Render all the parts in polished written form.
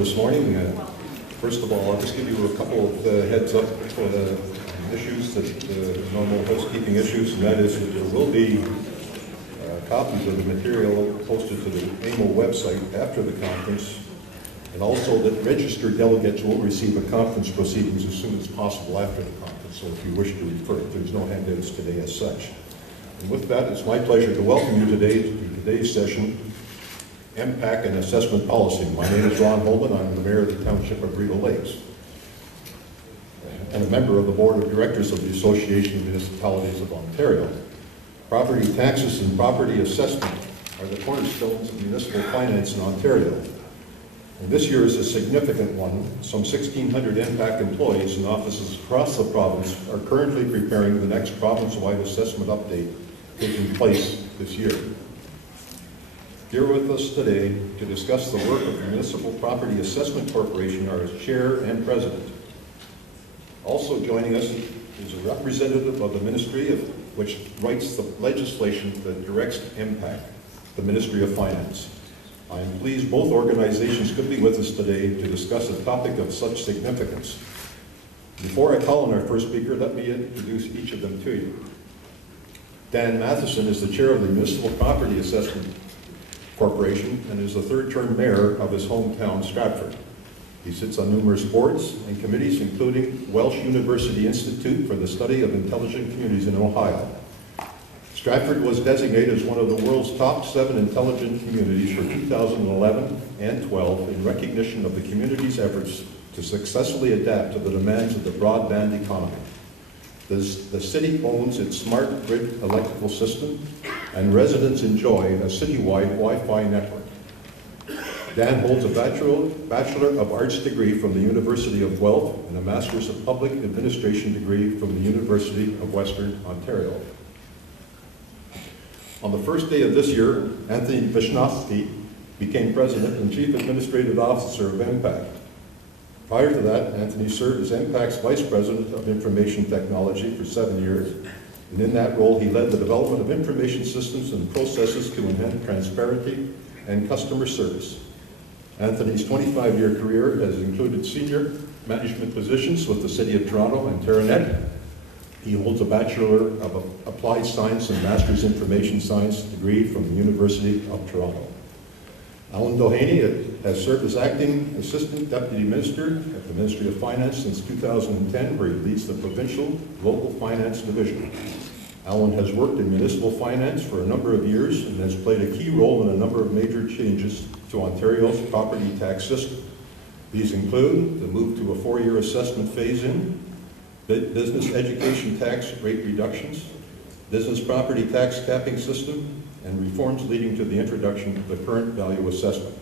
This morning. First of all, I'll just give you a couple of heads up issues, normal housekeeping issues, and that is that there will be copies of the material posted to the AMO website after the conference, and also that registered delegates will receive a conference proceedings as soon as possible after the conference, so if you wish to refer it, there's no handouts today as such. And with that, it's my pleasure to welcome you today to today's session, MPAC and Assessment Policy. My name is Ron Holman. I'm the Mayor of the Township of Rideau Lakes and a member of the Board of Directors of the Association of Municipalities of Ontario. Property taxes and property assessment are the cornerstones of municipal finance in Ontario. And this year is a significant one. Some 1,600 MPAC employees in offices across the province are currently preparing the next province-wide assessment update taking place this year. Here with us today to discuss the work of the Municipal Property Assessment Corporation are its Chair and President. Also joining us is a representative of the Ministry which writes the legislation that directs MPAC, the Ministry of Finance. I am pleased both organizations could be with us today to discuss a topic of such significance. Before I call on our first speaker, let me introduce each of them to you. Dan Matheson is the Chair of the Municipal Property Assessment Corporation and is the third-term mayor of his hometown, Stratford. He sits on numerous boards and committees, including Welsh University Institute for the Study of Intelligent Communities in Ohio. Stratford was designated as one of the world's top 7 intelligent communities for 2011 and 12 in recognition of the community's efforts to successfully adapt to the demands of the broadband economy. The city owns its smart grid electrical system, and residents enjoy a citywide Wi-Fi network. Dan holds a Bachelor of Arts degree from the University of Guelph and a Master's of Public Administration degree from the University of Western Ontario. On the first day of this year, Anthony Vishnowsky became President and Chief Administrative Officer of MPAC. Prior to that, Anthony served as MPAC's Vice President of Information Technology for 7 years, and in that role he led the development of information systems and processes to enhance transparency and customer service. Anthony's 25-year career has included senior management positions with the City of Toronto and Terranet. He holds a Bachelor of Applied Science and Master's Information Science degree from the University of Toronto. Alan Doheny has served as Acting Assistant Deputy Minister at the Ministry of Finance since 2010, where he leads the Provincial Local Finance Division. Alan has worked in municipal finance for a number of years and has played a key role in a number of major changes to Ontario's property tax system. These include the move to a 4-year assessment phase-in, business education tax rate reductions, business property tax capping system, and reforms leading to the introduction of the current value assessment.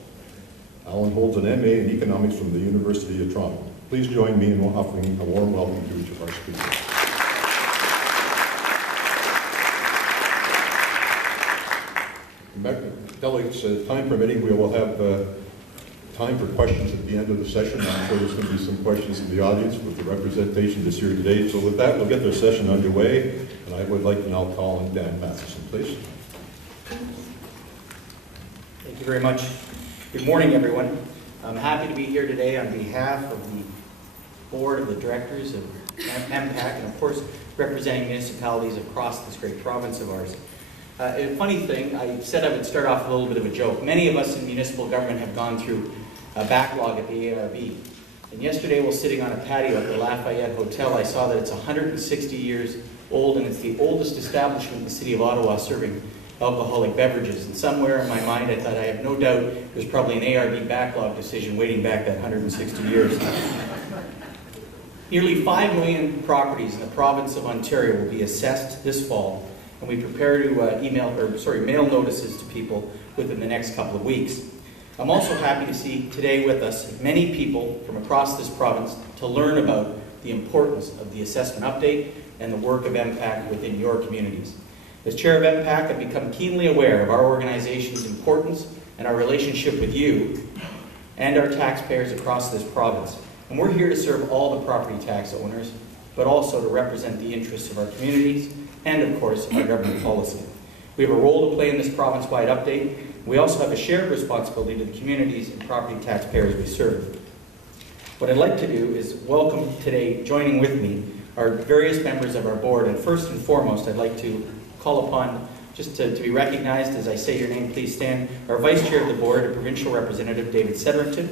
Alan holds an MA in economics from the University of Toronto. Please join me in offering a warm welcome to each of our speakers. Delegates, time permitting, we will have time for questions at the end of the session. I'm sure there's going to be some questions in the audience with the representation this year today. So with that, we'll get the session underway, and I would like to now call on Dan Matheson, please. Thank you very much. Good morning, everyone. I'm happy to be here today on behalf of the Board of the Directors of MPAC and, of course, representing municipalities across this great province of ours. A funny thing, I said I would start off with a little bit of a joke. Many of us in municipal government have gone through a backlog at the ARB. And yesterday, while sitting on a patio at the Lafayette Hotel, I saw that it's 160 years old, and it's the oldest establishment in the city of Ottawa serving alcoholic beverages. And somewhere in my mind, I thought, I have no doubt there's probably an ARB backlog decision waiting back that 160 years. Nearly 5 million properties in the province of Ontario will be assessed this fall, and we prepare to mail notices to people within the next couple of weeks. I'm also happy to see today with us many people from across this province to learn about the importance of the assessment update and the work of MPAC within your communities. As Chair of MPAC, I've become keenly aware of our organization's importance and our relationship with you and our taxpayers across this province. And we're here to serve all the property tax owners, but also to represent the interests of our communities and, of course, our government policy. We have a role to play in this province-wide update, We also have a shared responsibility to the communities and property taxpayers we serve. What I'd like to do is welcome today, joining with me, our various members of our board. And first and foremost, I'd like to call upon, just to be recognized as I say your name, please stand, our Vice Chair of the Board, our Provincial Representative David Sederington,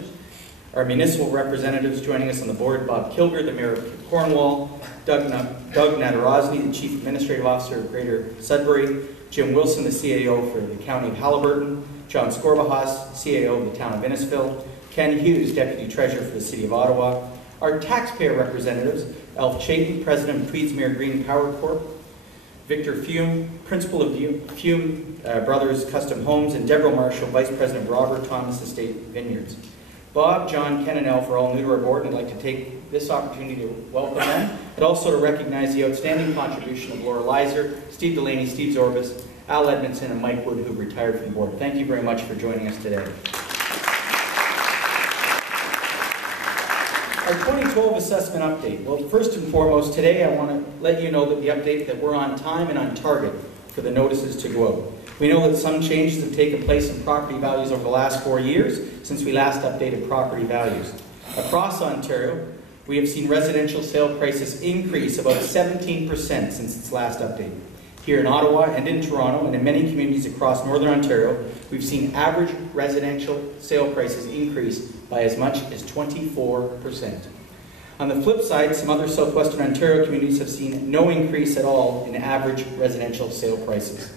our municipal representatives joining us on the board, Bob Kilger, the Mayor of Cornwall, Doug Nadarozny, the Chief Administrative Officer of Greater Sudbury, Jim Wilson, the CAO for the County of Haliburton, John Scorbahas, CAO of the Town of Innisfil, Ken Hughes, Deputy Treasurer for the City of Ottawa, our taxpayer representatives, Alf Chaitin, President of Tweedsmuir Green Power Corp, Victor Fume, Principal of Fume Brothers Custom Homes, and Deborah Marshall, Vice President of Robert Thomas Estate Vineyards. Bob, John, Ken, and Alf are all new to our board, and I'd like to take this opportunity to welcome them, but also to recognize the outstanding contribution of Laura Leiser, Steve Delaney, Steve Zorbas, Al Edmondson, and Mike Wood, who retired from the board. Thank you very much for joining us today. Our 2012 assessment update. Well, first and foremost, today I want to let you know that the update that we're on time and on target for the notices to go out. We know that some changes have taken place in property values over the last 4 years since we last updated property values. Across Ontario, we have seen residential sale prices increase about 17% since its last update. Here in Ottawa and in Toronto and in many communities across Northern Ontario, we've seen average residential sale prices increase by as much as 24%. On the flip side, some other southwestern Ontario communities have seen no increase at all in average residential sale prices.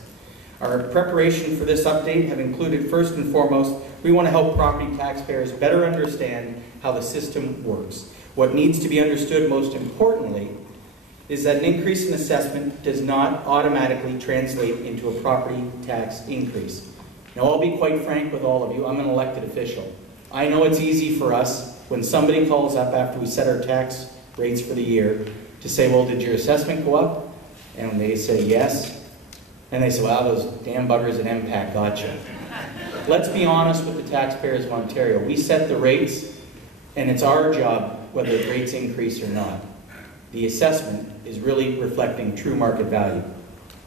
Our preparation for this update have included, first and foremost, we want to help property taxpayers better understand how the system works. What needs to be understood most importantly is that an increase in assessment does not automatically translate into a property tax increase. Now, I'll be quite frank with all of you, I'm an elected official. I know it's easy for us when somebody calls up after we set our tax rates for the year to say, well, did your assessment go up? And they say yes. And they say, wow, those damn buggers at MPAC got you. Let's be honest with the taxpayers of Ontario. We set the rates, and it's our job whether the rates increase or not. The assessment is really reflecting true market value.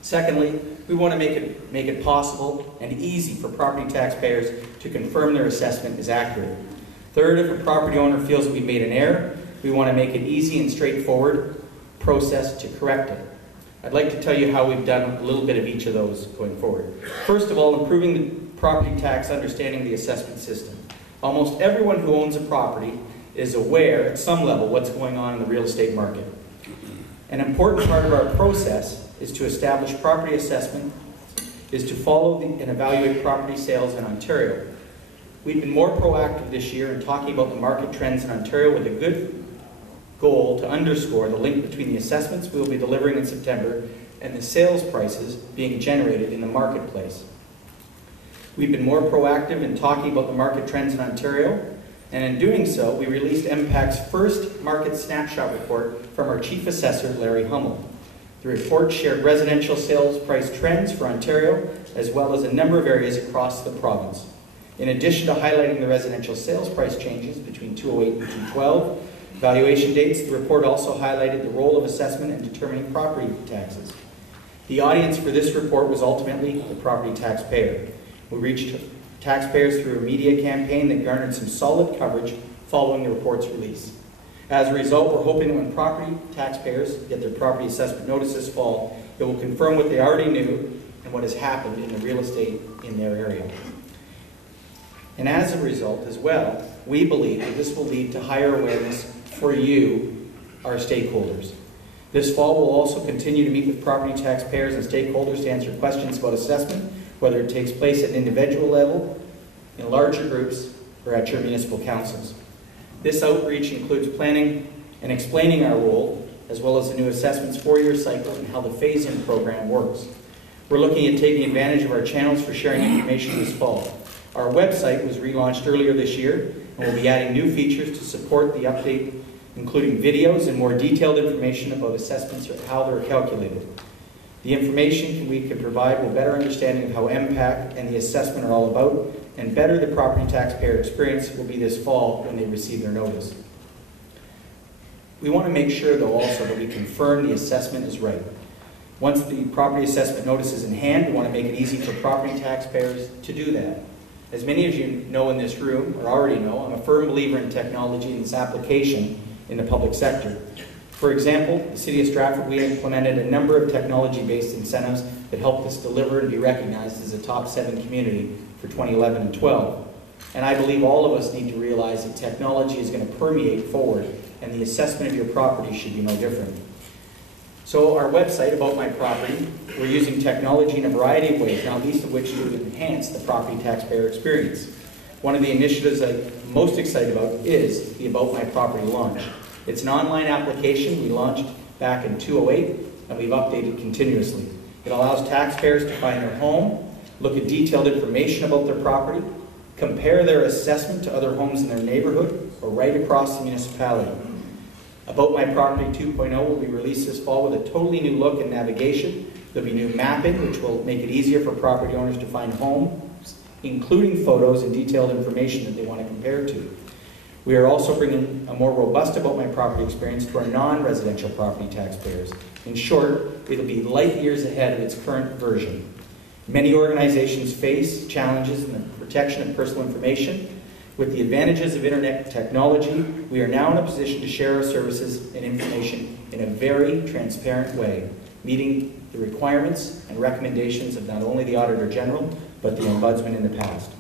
Secondly, we want to make it possible and easy for property taxpayers to confirm their assessment is accurate. Third, if a property owner feels that we've made an error, we want to make it easy and straightforward process to correct it. I'd like to tell you how we've done a little bit of each of those going forward. First of all, improving the property tax understanding of the assessment system. Almost everyone who owns a property is aware at some level what's going on in the real estate market. An important part of our process is to establish property assessment, is to follow and evaluate property sales in Ontario. We've been more proactive this year in talking about the market trends in Ontario with a good goal to underscore the link between the assessments we will be delivering in September and the sales prices being generated in the marketplace. We've been more proactive in talking about the market trends in Ontario, and in doing so, we released MPAC's first market snapshot report from our Chief Assessor, Larry Hummel. The report shared residential sales price trends for Ontario, as well as a number of areas across the province. In addition to highlighting the residential sales price changes between 2008 and 2012, valuation dates, the report also highlighted the role of assessment in determining property taxes. The audience for this report was ultimately the property taxpayer. We reached taxpayers through a media campaign that garnered some solid coverage following the report's release. As a result, we're hoping that when property taxpayers get their property assessment notice this fall, it will confirm what they already knew and what has happened in the real estate in their area. And as a result, as well, we believe that this will lead to higher awareness for you, our stakeholders. This fall, we'll also continue to meet with property taxpayers and stakeholders to answer questions about assessment, whether it takes place at an individual level, in larger groups, or at your municipal councils. This outreach includes planning and explaining our role, as well as the new assessment's 4-year cycle and how the phase-in program works. We're looking at taking advantage of our channels for sharing information this fall. Our website was relaunched earlier this year, and we'll be adding new features to support the update, including videos and more detailed information about assessments or how they're calculated. The information we can provide will better understanding of how MPAC and the assessment are all about, and better the property taxpayer experience will be this fall when they receive their notice. We want to make sure, though, also that we confirm the assessment is right. Once the property assessment notice is in hand, we want to make it easy for property taxpayers to do that. As many of you know in this room, or already know, I'm a firm believer in technology and its application in the public sector. For example, the City of Stratford, we implemented a number of technology-based incentives that helped us deliver and be recognized as a top 7 community for 2011 and 12. And I believe all of us need to realize that technology is going to permeate forward, and the assessment of your property should be no different. So our website, About My Property, we're using technology in a variety of ways, not least of which to enhance the property taxpayer experience. One of the initiatives I'm most excited about is the About My Property launch. It's an online application we launched back in 2008, and we've updated continuously. It allows taxpayers to find their home, look at detailed information about their property, compare their assessment to other homes in their neighborhood, or right across the municipality. About My Property 2.0 will be released this fall with a totally new look and navigation. There'll be new mapping, which will make it easier for property owners to find homes, including photos and detailed information that they want to compare to. We are also bringing a more robust About My Property experience to our non-residential property taxpayers. In short, it'll be light years ahead of its current version. Many organizations face challenges in the protection of personal information. With the advantages of internet technology, we are now in a position to share our services and information in a very transparent way, meeting the requirements and recommendations of not only the Auditor General, but the Ombudsman in the past.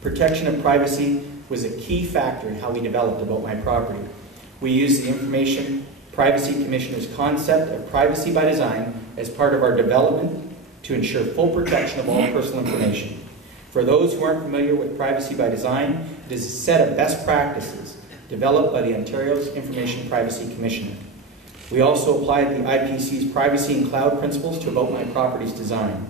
Protection of privacy was a key factor in how we developed About My Property. We used the Information Privacy Commissioner's concept of privacy by design as part of our development to ensure full protection of all personal information. For those who aren't familiar with privacy by design, it is a set of best practices developed by the Ontario's Information Privacy Commissioner. We also applied the IPC's privacy and cloud principles to About My Property's design.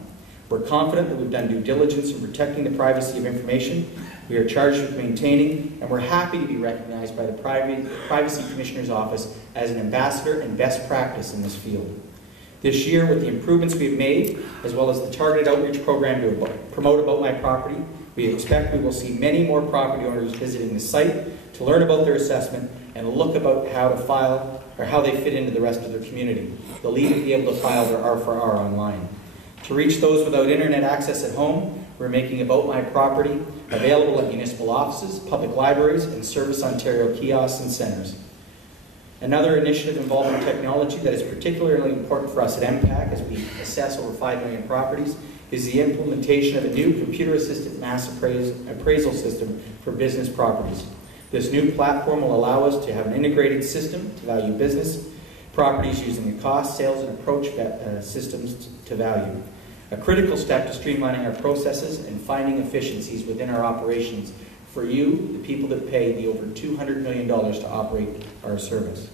We're confident that we've done due diligence in protecting the privacy of information. We are charged with maintaining, and we're happy to be recognized by the Privacy Commissioner's Office as an ambassador and best practice in this field. This year, with the improvements we've made, as well as the targeted outreach program to promote About My Property, we expect we will see many more property owners visiting the site to learn about their assessment and look about how to file, or how they fit into the rest of their community. They'll even be able to file their R4R online. To reach those without internet access at home, we're making About My Property available at municipal offices, public libraries, and Service Ontario kiosks and centres. Another initiative involving technology that is particularly important for us at MPAC as we assess over 5 million properties is the implementation of a new computer-assisted mass appraisal system for business properties. This new platform will allow us to have an integrated system to value business properties using the cost, sales, and approach systems to value. A critical step to streamlining our processes and finding efficiencies within our operations for you, the people that pay the over $200 million to operate our service.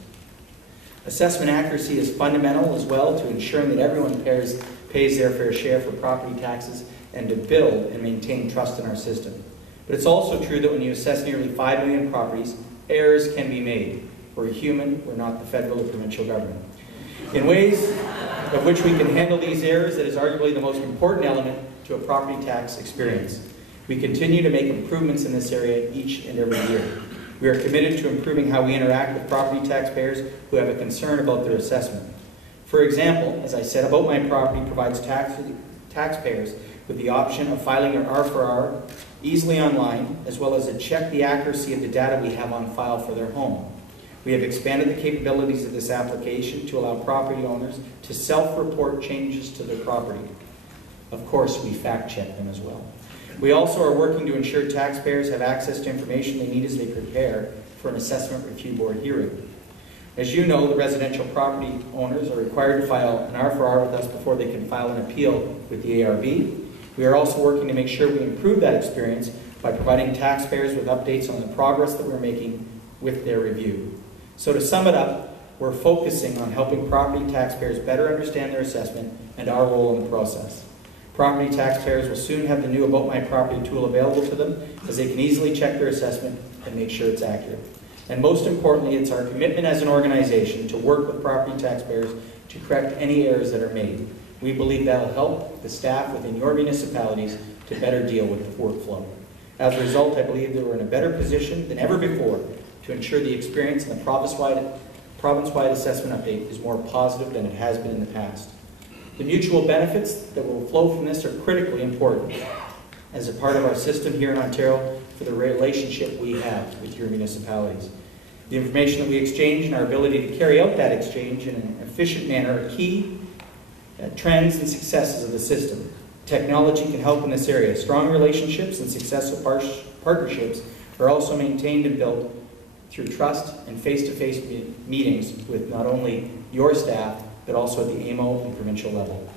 Assessment accuracy is fundamental as well to ensuring that everyone pays their fair share for property taxes and to build and maintain trust in our system. But it's also true that when you assess nearly 5 million properties, errors can be made. We're human, we're not the federal or provincial government. In ways of which we can handle these errors, that is arguably the most important element to a property tax experience. We continue to make improvements in this area each and every year. We are committed to improving how we interact with property taxpayers who have a concern about their assessment. For example, as I said, About My Property provides taxpayers with the option of filing their R4R easily online, as well as to check the accuracy of the data we have on file for their home. We have expanded the capabilities of this application to allow property owners to self-report changes to their property. Of course, we fact-check them as well. We also are working to ensure taxpayers have access to information they need as they prepare for an assessment review board hearing. As you know, the residential property owners are required to file an R4R with us before they can file an appeal with the ARB. We are also working to make sure we improve that experience by providing taxpayers with updates on the progress that we're making with their review. So to sum it up, we're focusing on helping property taxpayers better understand their assessment and our role in the process. Property taxpayers will soon have the new About My Property tool available to them, as they can easily check their assessment and make sure it's accurate. And most importantly, it's our commitment as an organization to work with property taxpayers to correct any errors that are made. We believe that will help the staff within your municipalities to better deal with the workflow. As a result, I believe that we're in a better position than ever before to ensure the experience in the province-wide assessment update is more positive than it has been in the past. The mutual benefits that will flow from this are critically important as a part of our system here in Ontario for the relationship we have with your municipalities. The information that we exchange and our ability to carry out that exchange in an efficient manner are key trends and successes of the system. Technology can help in this area. Strong relationships and successful partnerships are also maintained and built through trust and face-to-face meetings with not only your staff, but also at the AMO and provincial level.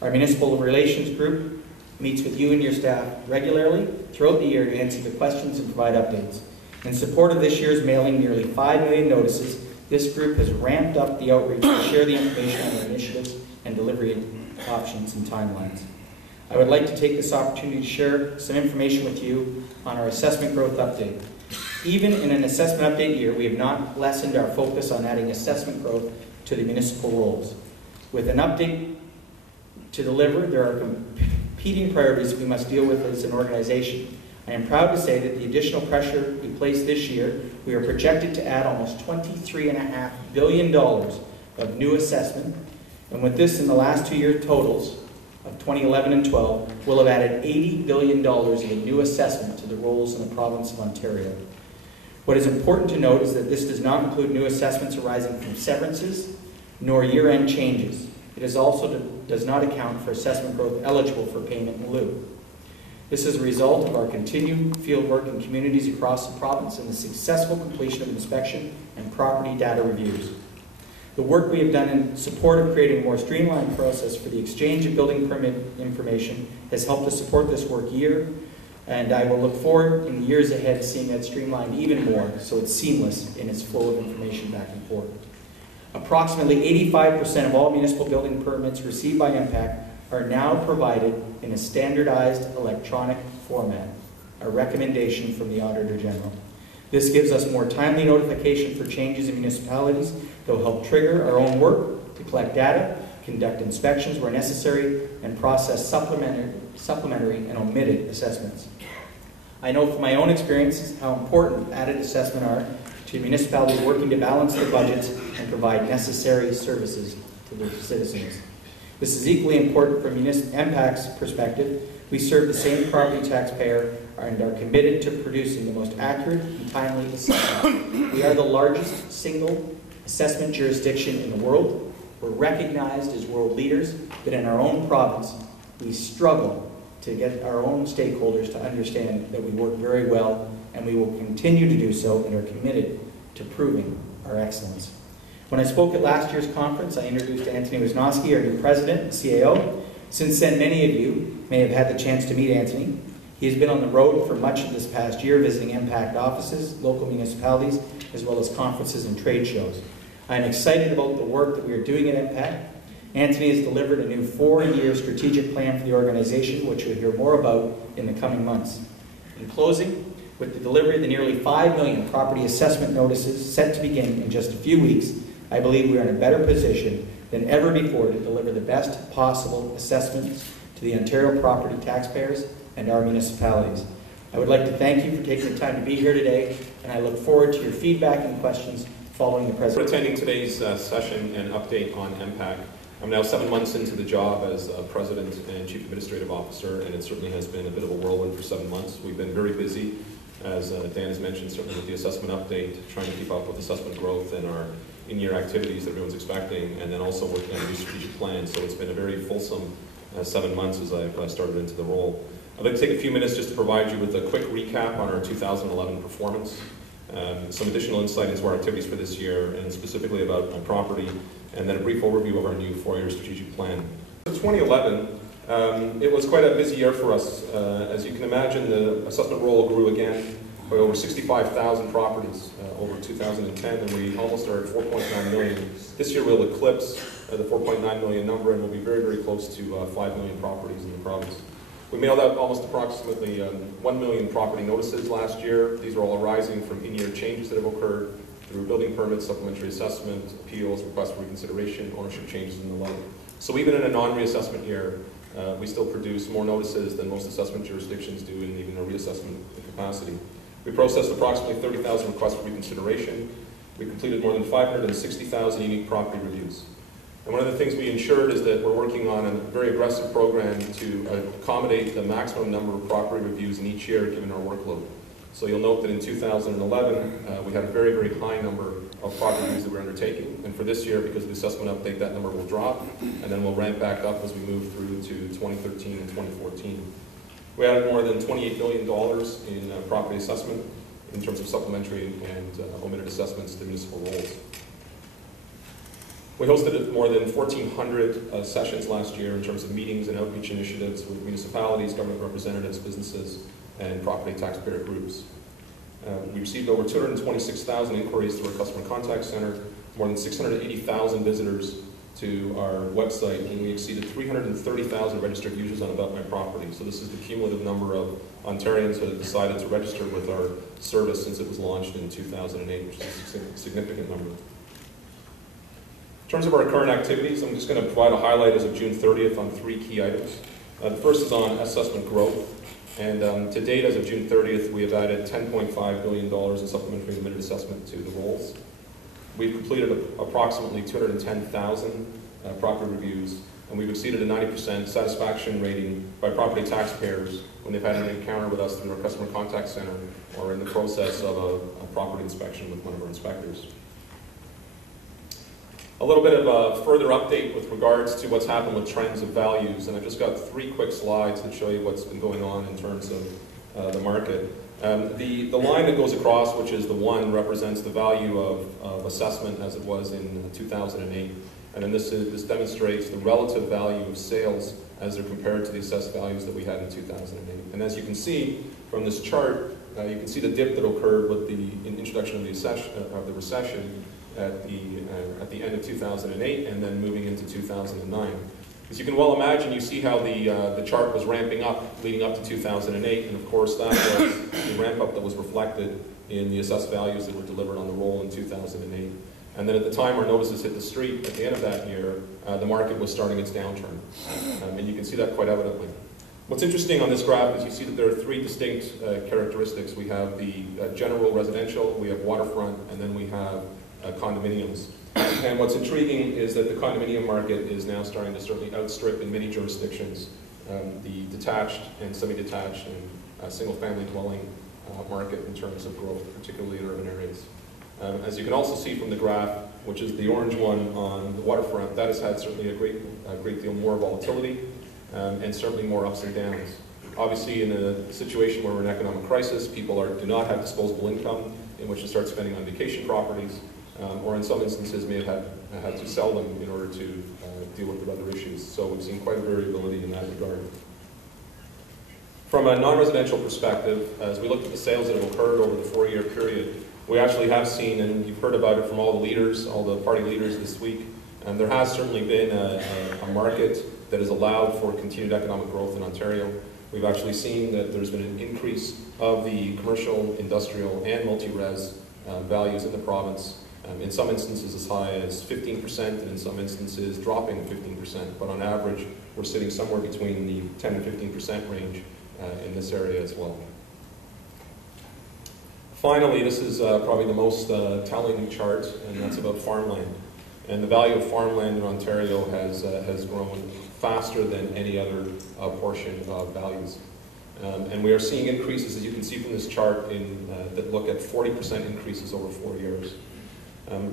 Our Municipal Relations Group meets with you and your staff regularly throughout the year to answer the questions and provide updates. In support of this year's mailing nearly 5 million notices, this group has ramped up the outreach to share the information on their initiatives and delivery options and timelines. I would like to take this opportunity to share some information with you on our assessment growth update. Even in an assessment update year, we have not lessened our focus on adding assessment growth to the municipal rolls. With an update to deliver, there are competing priorities we must deal with as an organization. I am proud to say that the additional pressure we place this year, we are projected to add almost $23.5 billion of new assessment, and with this in the last 2 year totals of 2011 and 12, we'll have added $80 billion in new assessment to the rolls in the province of Ontario. What is important to note is that this does not include new assessments arising from severances nor year-end changes. It is also does not account for assessment growth eligible for payment in lieu. This is a result of our continued field work in communities across the province and the successful completion of inspection and property data reviews. The work we have done in support of creating a more streamlined process for the exchange of building permit information has helped to support this work here, and I will look forward in the years ahead to seeing that streamlined even more so it's seamless in its flow of information back and forth. Approximately 85% of all municipal building permits received by MPAC are now provided in a standardized electronic format, a recommendation from the Auditor General. This gives us more timely notification for changes in municipalities that will help trigger our own work to collect data, conduct inspections where necessary, and process supplementary and omitted assessments. I know from my own experiences how important added assessment are to municipalities working to balance their budgets and provide necessary services to their citizens. This is equally important from MPAC's perspective. We serve the same property taxpayer and are committed to producing the most accurate and timely assessment. We are the largest single assessment jurisdiction in the world. We're recognized as world leaders, but in our own province, we struggle to get our own stakeholders to understand that we work very well, and we will continue to do so and are committed to proving our excellence. When I spoke at last year's conference, I introduced Anthony Wisnowski, our new president and CAO. Since then, many of you may have had the chance to meet Anthony. He has been on the road for much of this past year, visiting MPAC offices, local municipalities, as well as conferences and trade shows. I am excited about the work that we are doing at MPAC. Anthony has delivered a new 4-year strategic plan for the organization, which you'll hear more about in the coming months. In closing, with the delivery of the nearly 5 million property assessment notices set to begin in just a few weeks, I believe we are in a better position than ever before to deliver the best possible assessments to the Ontario property taxpayers and our municipalities. I would like to thank you for taking the time to be here today, and I look forward to your feedback and questions following the presentation. For attending today's session and update on MPAC. I'm now 7 months into the job as President and Chief Administrative Officer, and it certainly has been a bit of a whirlwind for 7 months. We've been very busy, as Dan has mentioned, certainly with the assessment update, trying to keep up with assessment growth and our in-year activities that everyone's expecting, and then also working on a new strategic plan. So it's been a very fulsome 7 months as I've started into the role. I'd like to take a few minutes just to provide you with a quick recap on our 2011 performance, some additional insight into our activities for this year, and specifically about my property, and then a brief overview of our new 4-year strategic plan. So 2011, it was quite a busy year for us. As you can imagine, the assessment roll grew again by over 65,000 properties over 2010, and we almost are at 4.9 million. This year we'll eclipse the 4.9 million number, and we'll be very, very close to 5 million properties in the province. We mailed out almost approximately 1 million property notices last year. These are all arising from in-year changes that have occurred through building permits, supplementary assessment, appeals, requests for reconsideration, ownership changes, and the like. So even in a non-reassessment year, we still produce more notices than most assessment jurisdictions do in even a reassessment capacity. We processed approximately 30,000 requests for reconsideration. We completed more than 560,000 unique property reviews. And one of the things we ensured is that we're working on a very aggressive program to accommodate the maximum number of property reviews in each year given our workload. So you'll note that in 2011, we had a very, very high number of property reviews that we're undertaking. And for this year, because of the assessment update, that number will drop, and then we'll ramp back up as we move through to 2013 and 2014. We added more than $28 million in property assessment in terms of supplementary and omitted assessments to municipal rolls. We hosted more than 1,400 sessions last year in terms of meetings and outreach initiatives with municipalities, government representatives, businesses, and property taxpayer groups. We received over 226,000 inquiries through our customer contact center, more than 680,000 visitors to our website, and we exceeded 330,000 registered users on About My Property. So this is the cumulative number of Ontarians that have decided to register with our service since it was launched in 2008, which is a significant number. In terms of our current activities, I'm just going to provide a highlight as of June 30th on 3 key items. The first is on assessment growth. And to date, as of June 30th, we have added $10.5 billion in supplementary limited assessment to the rolls. We've completed approximately 210,000 property reviews, and we've exceeded a 90% satisfaction rating by property taxpayers when they've had an encounter with us through our customer contact center or in the process of a property inspection with one of our inspectors. A little bit of a further update with regards to what's happened with trends of values, and I've just got 3 quick slides that show you what's been going on in terms of the market. The line that goes across, which is the 1, represents the value of assessment as it was in 2008, and then this demonstrates the relative value of sales as they're compared to the assessed values that we had in 2008. And as you can see from this chart, you can see the dip that occurred with the introduction of the recession at the end of 2008 and then moving into 2009. As you can well imagine, you see how the chart was ramping up leading up to 2008, and of course that was the ramp up that was reflected in the assessed values that were delivered on the roll in 2008. And then at the time our notices hit the street at the end of that year, the market was starting its downturn. And you can see that quite evidently. What's interesting on this graph is you see that there are 3 distinct characteristics. We have the general residential, we have waterfront, and then we have condominiums. And what's intriguing is that the condominium market is now starting to certainly outstrip in many jurisdictions the detached and semi-detached and single-family dwelling market in terms of growth, particularly in urban areas. As you can also see from the graph, which is the orange one on the waterfront, that has had certainly a great deal more volatility and certainly more ups and downs. Obviously, in a situation where we're in an economic crisis, people do not have disposable income in which to start spending on vacation properties, or in some instances may have had to sell them in order to deal with their other issues. So we've seen quite a variability in that regard. From a non-residential perspective, as we looked at the sales that have occurred over the 4-year period, we actually have seen, and you've heard about it from all the leaders, all the party leaders this week, and there has certainly been a market that has allowed for continued economic growth in Ontario. We've actually seen that there's been an increase of the commercial, industrial, and multi-res values in the province. In some instances as high as 15%, and in some instances dropping 15%, but on average we're sitting somewhere between the 10 and 15% range in this area as well. Finally, this is probably the most telling chart, and that's about farmland. And the value of farmland in Ontario has grown faster than any other portion of values. And we are seeing increases, as you can see from this chart, that look at 40% increases over 4 years.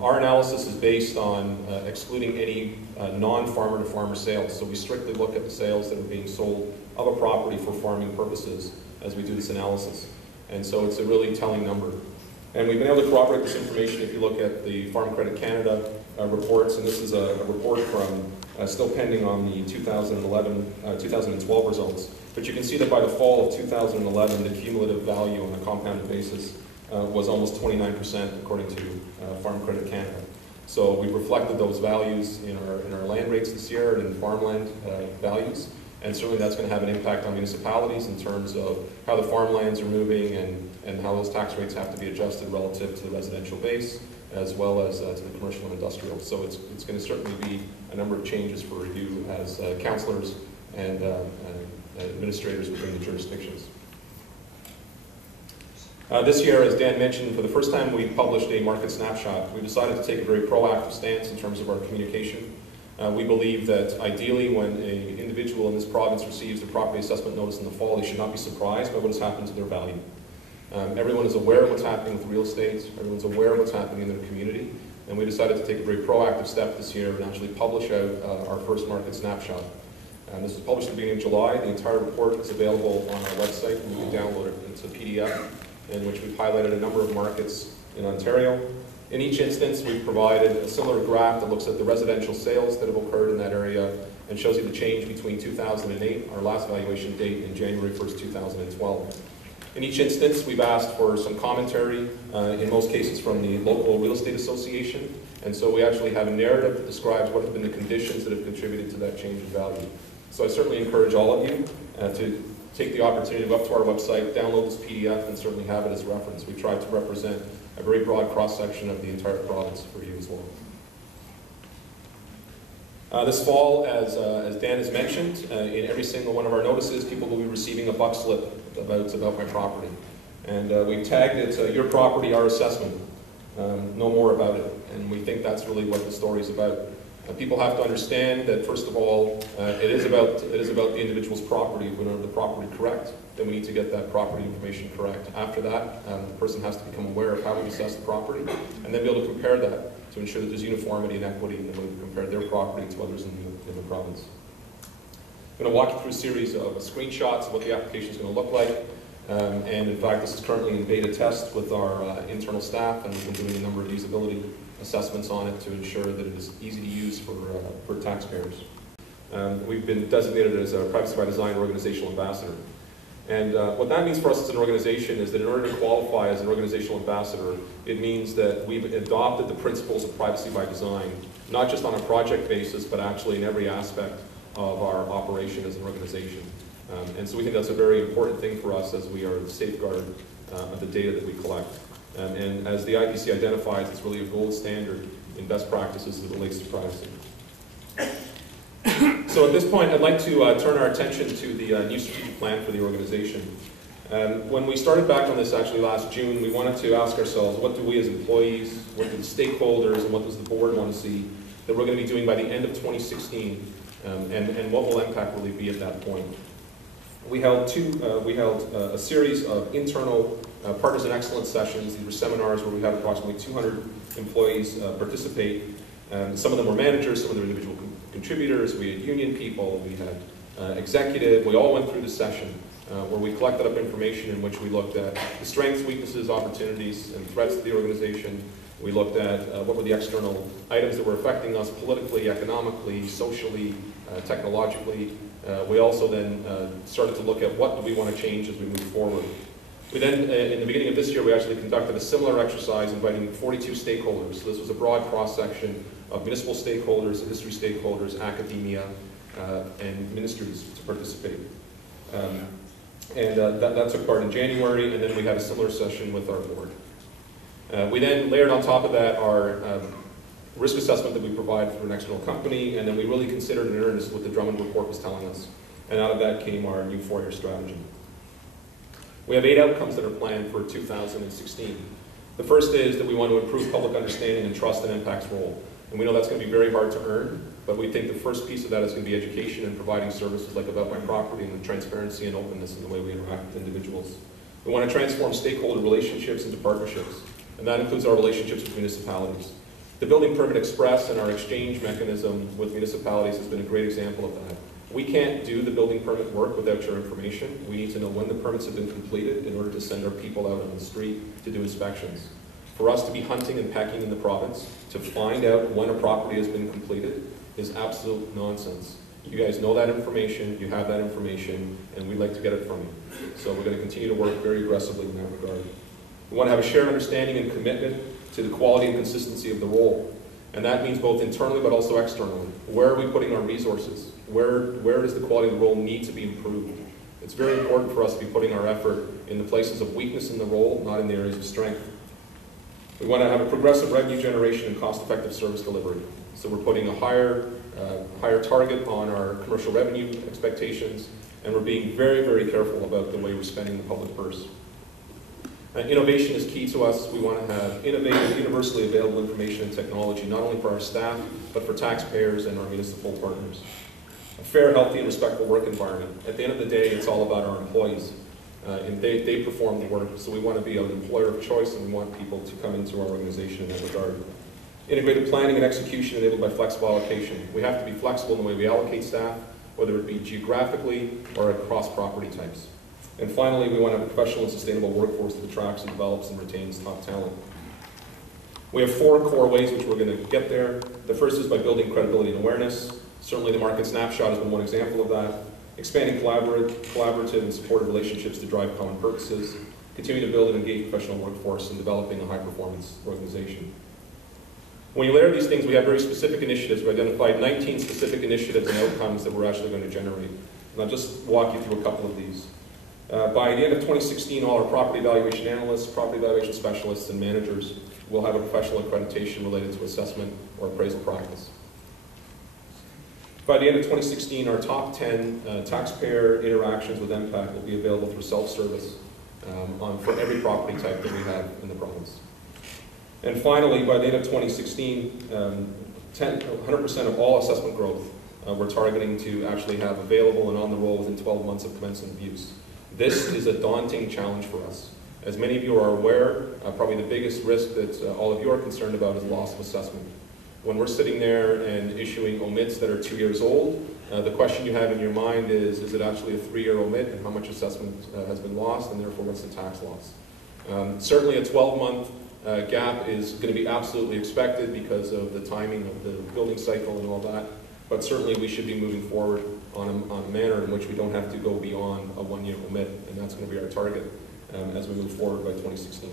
Our analysis is based on excluding any non-farmer to farmer sales. So we strictly look at the sales that are being sold of a property for farming purposes as we do this analysis. And so it's a really telling number. And we've been able to corroborate this information if you look at the Farm Credit Canada reports, and this is a report from still pending on the 2012 results. But you can see that by the fall of 2011, the cumulative value on a compounded basis was almost 29% according to Farm Credit Canada. So we've reflected those values in our land rates this year and in farmland values, and certainly that's going to have an impact on municipalities in terms of how the farmlands are moving and how those tax rates have to be adjusted relative to the residential base as well as to the commercial and industrial. So it's going to certainly be a number of changes for review as councillors and administrators within the jurisdictions. This year, as Dan mentioned, for the first time we published a market snapshot. We decided to take a very proactive stance in terms of our communication. We believe that ideally when an individual in this province receives a property assessment notice in the fall, they should not be surprised by what has happened to their value. Everyone is aware of what's happening with real estate, everyone's aware of what's happening in their community, and we decided to take a very proactive step this year and actually publish out our first market snapshot. This was published at the beginning of July. The entire report is available on our website, and you can download it. It's a PDF in which we've highlighted a number of markets in Ontario. In each instance, we've provided a similar graph that looks at the residential sales that have occurred in that area and shows you the change between 2008, our last valuation date, and January 1st, 2012. In each instance, we've asked for some commentary, in most cases from the local real estate association, and so we actually have a narrative that describes what have been the conditions that have contributed to that change in value. So I certainly encourage all of you to take the opportunity to go up to our website, download this PDF, and certainly have it as reference. We tried to represent a very broad cross-section of the entire province for you as well. This fall, as Dan has mentioned, in every single one of our notices, people will be receiving a buck slip about my property. And we've tagged it, your property, our assessment. Know more about it. And we think that's really what the story is about. People have to understand that, first of all, it is about the individual's property. If we don't have the property correct, then we need to get that property information correct. After that, the person has to become aware of how we assess the property, and then be able to compare that to ensure that there's uniformity and equity in the way we compare their property to others in the province. I'm going to walk you through a series of screenshots of what the application is going to look like. And in fact, this is currently in beta test with our internal staff, and we've been doing a number of usability assessments on it to ensure that it is easy to use for taxpayers. We've been designated as a Privacy by Design organizational ambassador. And what that means for us as an organization is that in order to qualify as an organizational ambassador, it means that we've adopted the principles of privacy by design, not just on a project basis, but actually in every aspect of our operation as an organization. And so we think that's a very important thing for us as we are the safeguard of the data that we collect. And as the IPC identifies, it's really a gold standard in best practices as it relates to privacy. So at this point, I'd like to turn our attention to the new strategic plan for the organization. When we started back on this actually last June, we wanted to ask ourselves, what do we as employees, what do the stakeholders, and what does the board want to see that we're going to be doing by the end of 2016, and what will MPAC really be at that point? We held a series of internal Partners in Excellence sessions. These were seminars where we had approximately 200 employees participate. Some of them were managers, some of them were individual contributors. We had union people, we had executive. We all went through the session where we collected up information in which we looked at the strengths, weaknesses, opportunities, and threats to the organization. We looked at what were the external items that were affecting us politically, economically, socially, technologically. We also then started to look at what do we want to change as we move forward. We then, in the beginning of this year, we actually conducted a similar exercise inviting 42 stakeholders. So this was a broad cross-section of municipal stakeholders, industry stakeholders, academia, and ministries to participate. That took part in January, and then we had a similar session with our board. We then layered on top of that our risk assessment that we provide for an external company, and then we really considered in earnest what the Drummond report was telling us. And out of that came our new 4-year strategy. We have 8 outcomes that are planned for 2016. The first is that we want to improve public understanding and trust in MPAC's role. And we know that's going to be very hard to earn, but we think the first piece of that is going to be education and providing services like About My Property and the transparency and openness in the way we interact with individuals. We want to transform stakeholder relationships into partnerships, and that includes our relationships with municipalities. The Building Permit Express and our exchange mechanism with municipalities has been a great example of that. We can't do the building permit work without your information. We need to know when the permits have been completed in order to send our people out on the street to do inspections. For us to be hunting and pecking in the province to find out when a property has been completed is absolute nonsense. You guys know that information, you have that information, and we'd like to get it from you. So we're going to continue to work very aggressively in that regard. We want to have a shared understanding and commitment to the quality and consistency of the role. And that means both internally but also externally. Where are we putting our resources? Where does the quality of the role need to be improved? It's very important for us to be putting our effort in the places of weakness in the role, not in the areas of strength. We want to have a progressive revenue generation and cost-effective service delivery. So we're putting a higher target on our commercial revenue expectations, and we're being very, very careful about the way we're spending the public purse. Innovation is key to us. We want to have innovative, universally available information and technology, not only for our staff, but for taxpayers and our municipal partners. A fair, healthy, and respectful work environment. At the end of the day, it's all about our employees. And they perform the work, so we want to be an employer of choice, and we want people to come into our organization in that regard. Integrated planning and execution enabled by flexible allocation. We have to be flexible in the way we allocate staff, whether it be geographically or across property types. And finally, we want to have a professional and sustainable workforce that attracts and develops and retains top talent. We have 4 core ways which we're going to get there. The first is by building credibility and awareness. Certainly the market snapshot has been one example of that. Expanding collaborative and supportive relationships to drive common purposes. Continue to build and engage professional workforce and developing a high-performance organization. When you layer these things, we have very specific initiatives. We identified 19 specific initiatives and outcomes that we're actually going to generate. And I'll just walk you through a couple of these. By the end of 2016, all our property valuation analysts, property valuation specialists, and managers will have a professional accreditation related to assessment or appraisal practice. By the end of 2016, our top 10 taxpayer interactions with MPAC will be available through self-service for every property type that we have in the province. And finally, by the end of 2016, 100% of all assessment growth we're targeting to actually have available and on the roll within 12 months of commencement of use. This is a daunting challenge for us. As many of you are aware, probably the biggest risk that all of you are concerned about is loss of assessment. When we're sitting there and issuing omits that are 2 years old, the question you have in your mind is it actually a 3-year omit, and how much assessment has been lost, and therefore what's the tax loss? Certainly a 12-month gap is going to be absolutely expected because of the timing of the building cycle and all that, but certainly we should be moving forward on a manner in which we don't have to go beyond a 1-year omit, and that's going to be our target as we move forward by 2016.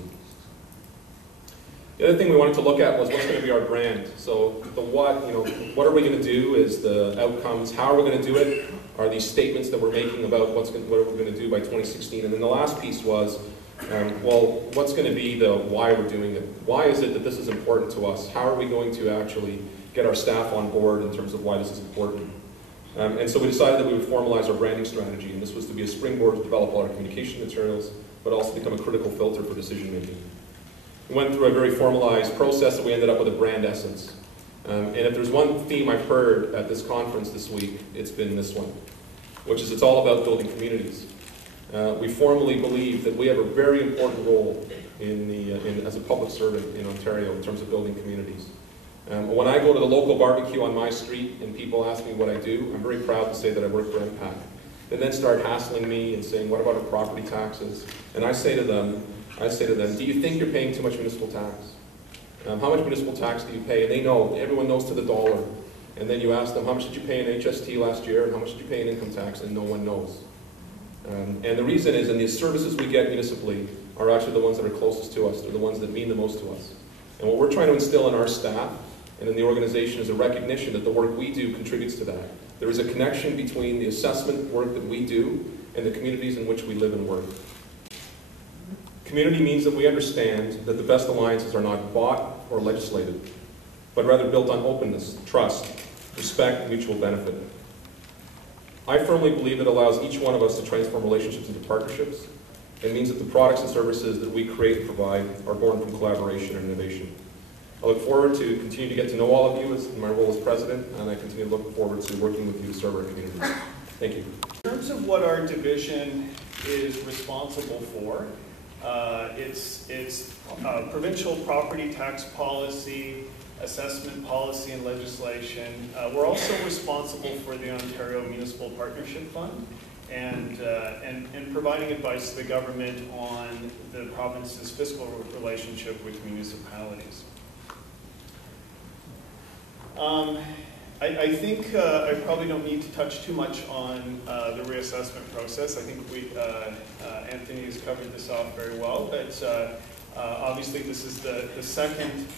The other thing we wanted to look at was what's going to be our brand. So the what, what are we going to do is the outcomes. How are we going to do it? Are these statements that we're making about what are we going to do by 2016? And then the last piece was, well, what's going to be the why we're doing it? Why is it that this is important to us? How are we going to actually get our staff on board in terms of why this is important? And so we decided that we would formalize our branding strategy, and this was to be a springboard to develop all our communication materials, but also become a critical filter for decision making. We went through a very formalized process, and we ended up with a brand essence. And if there's one theme I've heard at this conference this week, it's been this one, which is it's all about building communities. We formally believe that we have a very important role as a public servant in Ontario in terms of building communities. When I go to the local barbecue on my street and people ask me what I do, I'm very proud to say that I work for MPAC. They then start hassling me and saying, what about our property taxes? And I say to them, do you think you're paying too much municipal tax? How much municipal tax do you pay? And they know, everyone knows to the dollar. And then you ask them, how much did you pay in HST last year? And how much did you pay in income tax? And no one knows. And the reason is, and the services we get municipally are actually the ones that are closest to us. They're the ones that mean the most to us. And what we're trying to instill in our staff and in the organization is a recognition that the work we do contributes to that. There is a connection between the assessment work that we do and the communities in which we live and work. Community means that we understand that the best alliances are not bought or legislated, but rather built on openness, trust, respect, and mutual benefit. I firmly believe it allows each one of us to transform relationships into partnerships. It means that the products and services that we create and provide are born from collaboration and innovation. I look forward to continue to get to know all of you in my role as president, and I continue to look forward to working with you to serve our communities. Thank you. In terms of what our division is responsible for, it's provincial property tax policy, assessment policy and legislation. We're also responsible for the Ontario Municipal Partnership Fund and providing advice to the government on the province's fiscal relationship with municipalities. I think I probably don't need to touch too much on the reassessment process. I think Anthony has covered this off very well, but obviously this is the second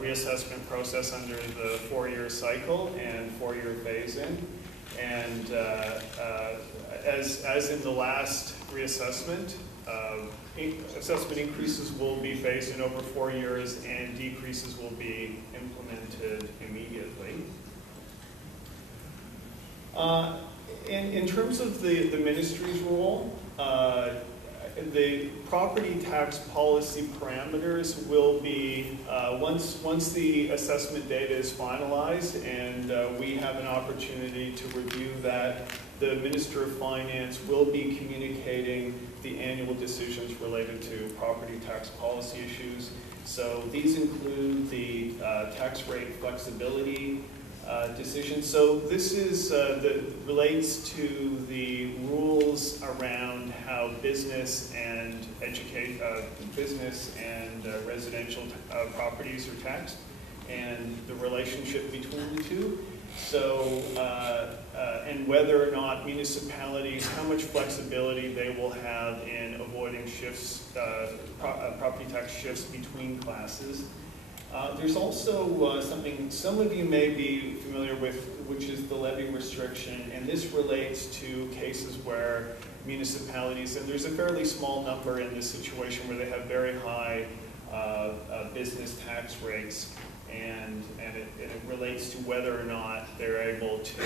reassessment process under the 4-year cycle and 4-year phase-in. And as in the last reassessment, assessment increases will be phased in over 4 years and decreases will be implemented immediately. In terms of the ministry's role, the property tax policy parameters will be, once the assessment data is finalized and we have an opportunity to review that, the Minister of Finance will be communicating the annual decisions related to property tax policy issues. So these include the tax rate flexibility decision. So this is that relates to the rules around how business and residential properties are taxed, and the relationship between the two. So and whether or not municipalities, how much flexibility they will have in avoiding shifts, property tax shifts between classes. There's also something some of you may be familiar with, which is the levy restriction, and this relates to cases where municipalities, and there's a fairly small number in this situation where they have very high business tax rates, and it relates to whether or not they're able to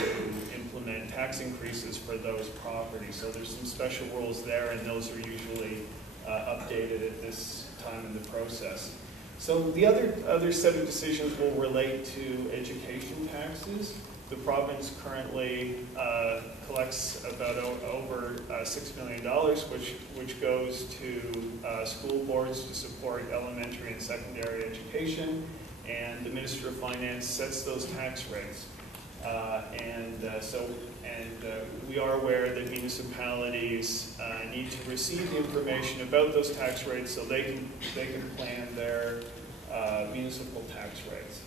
implement tax increases for those properties. So there's some special rules there, and those are usually updated at this time in the process. So the other set of decisions will relate to education taxes. The province currently collects about over $6 million, which goes to school boards to support elementary and secondary education, and the Minister of Finance sets those tax rates. We are aware that municipalities need to receive the information about those tax rates so they can plan their municipal tax rates.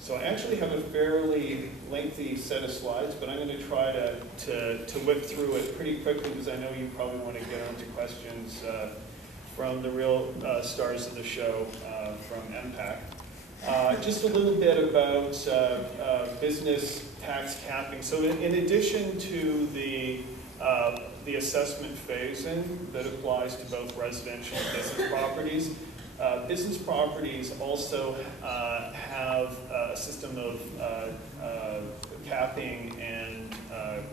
So I actually have a fairly lengthy set of slides, but I'm going to try to whip through it pretty quickly because I know you probably want to get on to questions from the real stars of the show from MPAC. Just a little bit about business tax capping. So in addition to the assessment phase-in that applies to both residential and business properties also have a system of capping and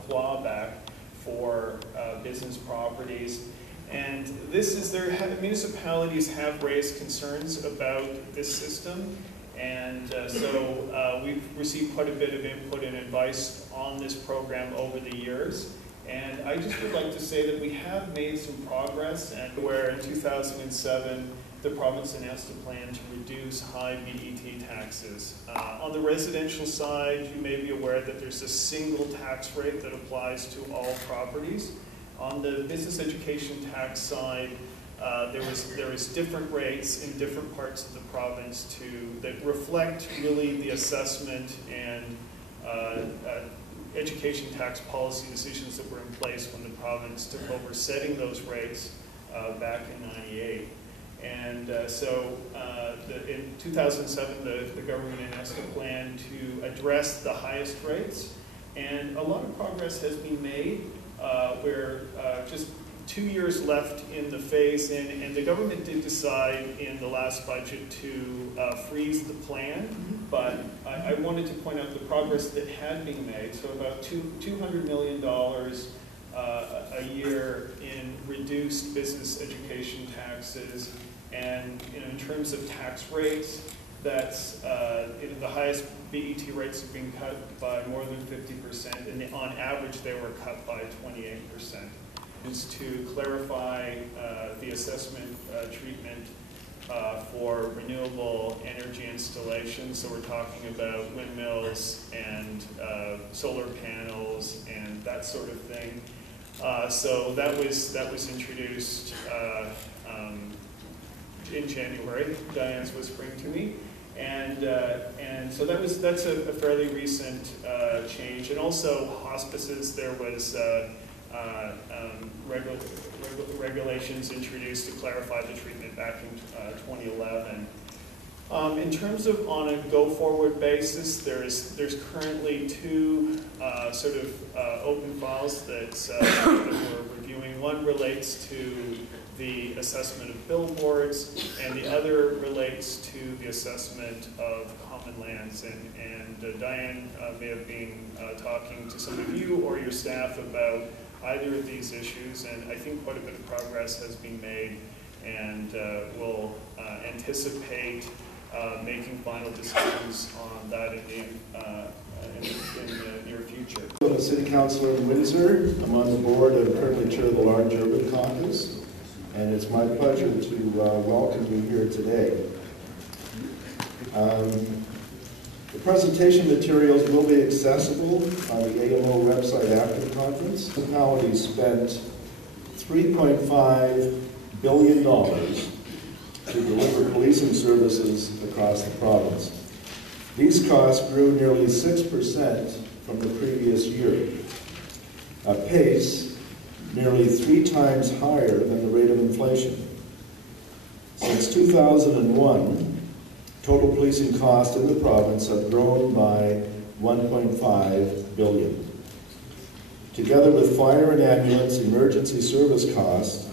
clawback for business properties. And this is municipalities have raised concerns about this system. And so we've received quite a bit of input and advice on this program over the years. And I just would like to say that we have made some progress, and where in 2007, the province announced a plan to reduce high BET taxes. On the residential side, you may be aware that there's a single tax rate that applies to all properties. On the business education tax side, there is different rates in different parts of the province that reflect really the assessment and education tax policy decisions that were in place when the province took over setting those rates back in '98. And in 2007, the government announced a plan to address the highest rates, and a lot of progress has been made. We're just 2 years left in the phase-in, and the government did decide in the last budget to freeze the plan, but I wanted to point out the progress that had been made. So about $200 million a year in reduced business education taxes, and in terms of tax rates, that's the highest BET rates have been cut by more than 50%, and on average they were cut by 28%. Is to clarify the assessment treatment for renewable energy installations. So we're talking about windmills and solar panels and that sort of thing. So that was introduced in January. Diane's whispering to me, and so that's a fairly recent change. And also hospices, there was regulations introduced to clarify the treatment back in 2011. In terms of on a go-forward basis, there's currently two sort of open files that we're reviewing. One relates to the assessment of billboards, and the other relates to the assessment of common lands. And Diane may have been talking to some of you or your staff about either of these issues, and I think quite a bit of progress has been made, and we'll anticipate making final decisions on that in the near future. I'm a city councilor in Windsor. I'm on the board and currently chair of the Large Urban Caucus, and it's my pleasure to welcome you here today. The presentation materials will be accessible on the AMO website after the conference. The municipality spent $3.5 billion to deliver policing services across the province. These costs grew nearly 6% from the previous year, a pace nearly 3 times higher than the rate of inflation. Since 2001, total policing costs in the province have grown by $1.5 billion. Together with fire and ambulance emergency service costs,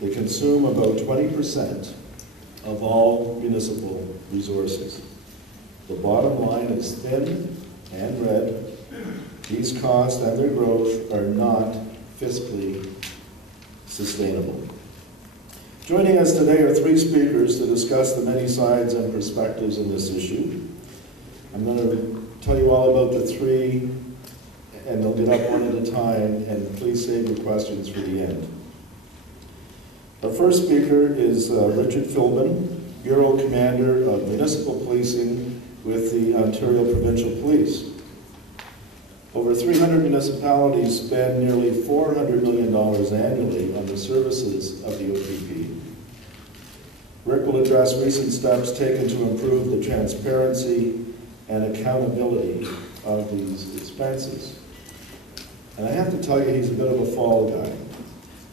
they consume about 20% of all municipal resources. The bottom line is thin and red. These costs and their growth are not fiscally sustainable. Joining us today are 3 speakers to discuss the many sides and perspectives in this issue. I'm going to tell you all about the 3, and they'll get up one at a time, and please save your questions for the end. Our first speaker is Richard Philbin, Bureau Commander of Municipal Policing with the Ontario Provincial Police. Over 300 municipalities spend nearly $400 million annually on the services of the OPP. Rick will address recent steps taken to improve the transparency and accountability of these expenses. And I have to tell you, he's a bit of a fall guy,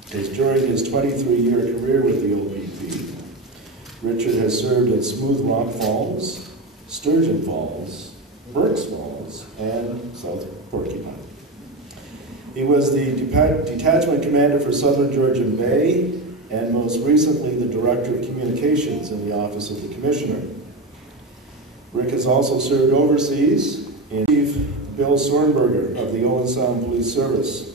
because during his 23-year career with the OPP, Richard has served at Smooth Rock Falls, Sturgeon Falls, Burkes Falls, and South Porcupine. He was the detachment commander for Southern Georgian Bay, and most recently the Director of Communications in the Office of the Commissioner. Rick has also served overseas in Chief Bill Sornberger of the Owen Sound Police Service.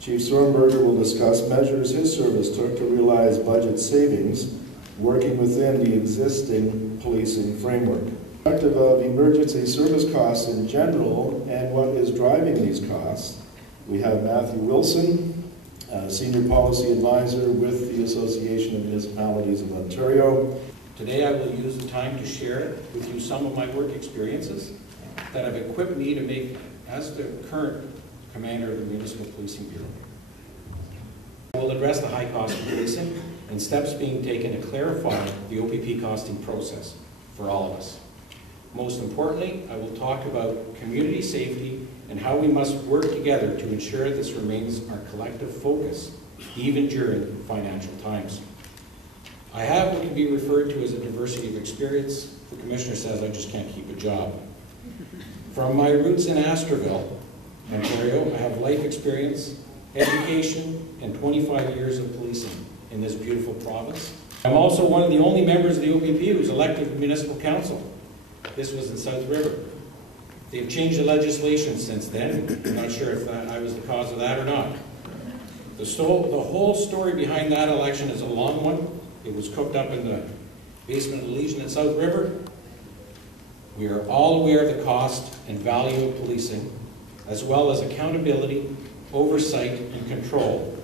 Chief Sornberger will discuss measures his service took to realize budget savings working within the existing policing framework. Perspective of emergency service costs in general and what is driving these costs, we have Matthew Wilson, Senior Policy Advisor with the Association of Municipalities of Ontario. Today I will use the time to share with you some of my work experiences that have equipped me to make, as the current Commander of the Municipal Policing Bureau. I will address the high cost of policing and steps being taken to clarify the OPP costing process for all of us. Most importantly, I will talk about community safety and how we must work together to ensure this remains our collective focus, even during financial times. I have what can be referred to as a diversity of experience. The Commissioner says I just can't keep a job. From my roots in Astorville, Ontario, I have life experience, education, and 25 years of policing in this beautiful province. I'm also one of the only members of the OPP who's elected to municipal council. This was in South River. They've changed the legislation since then. I'm not sure if I was the cause of that or not. The whole story behind that election is a long one. It was cooked up in the basement of the Legion at South River. We are all aware of the cost and value of policing, as well as accountability, oversight, and control.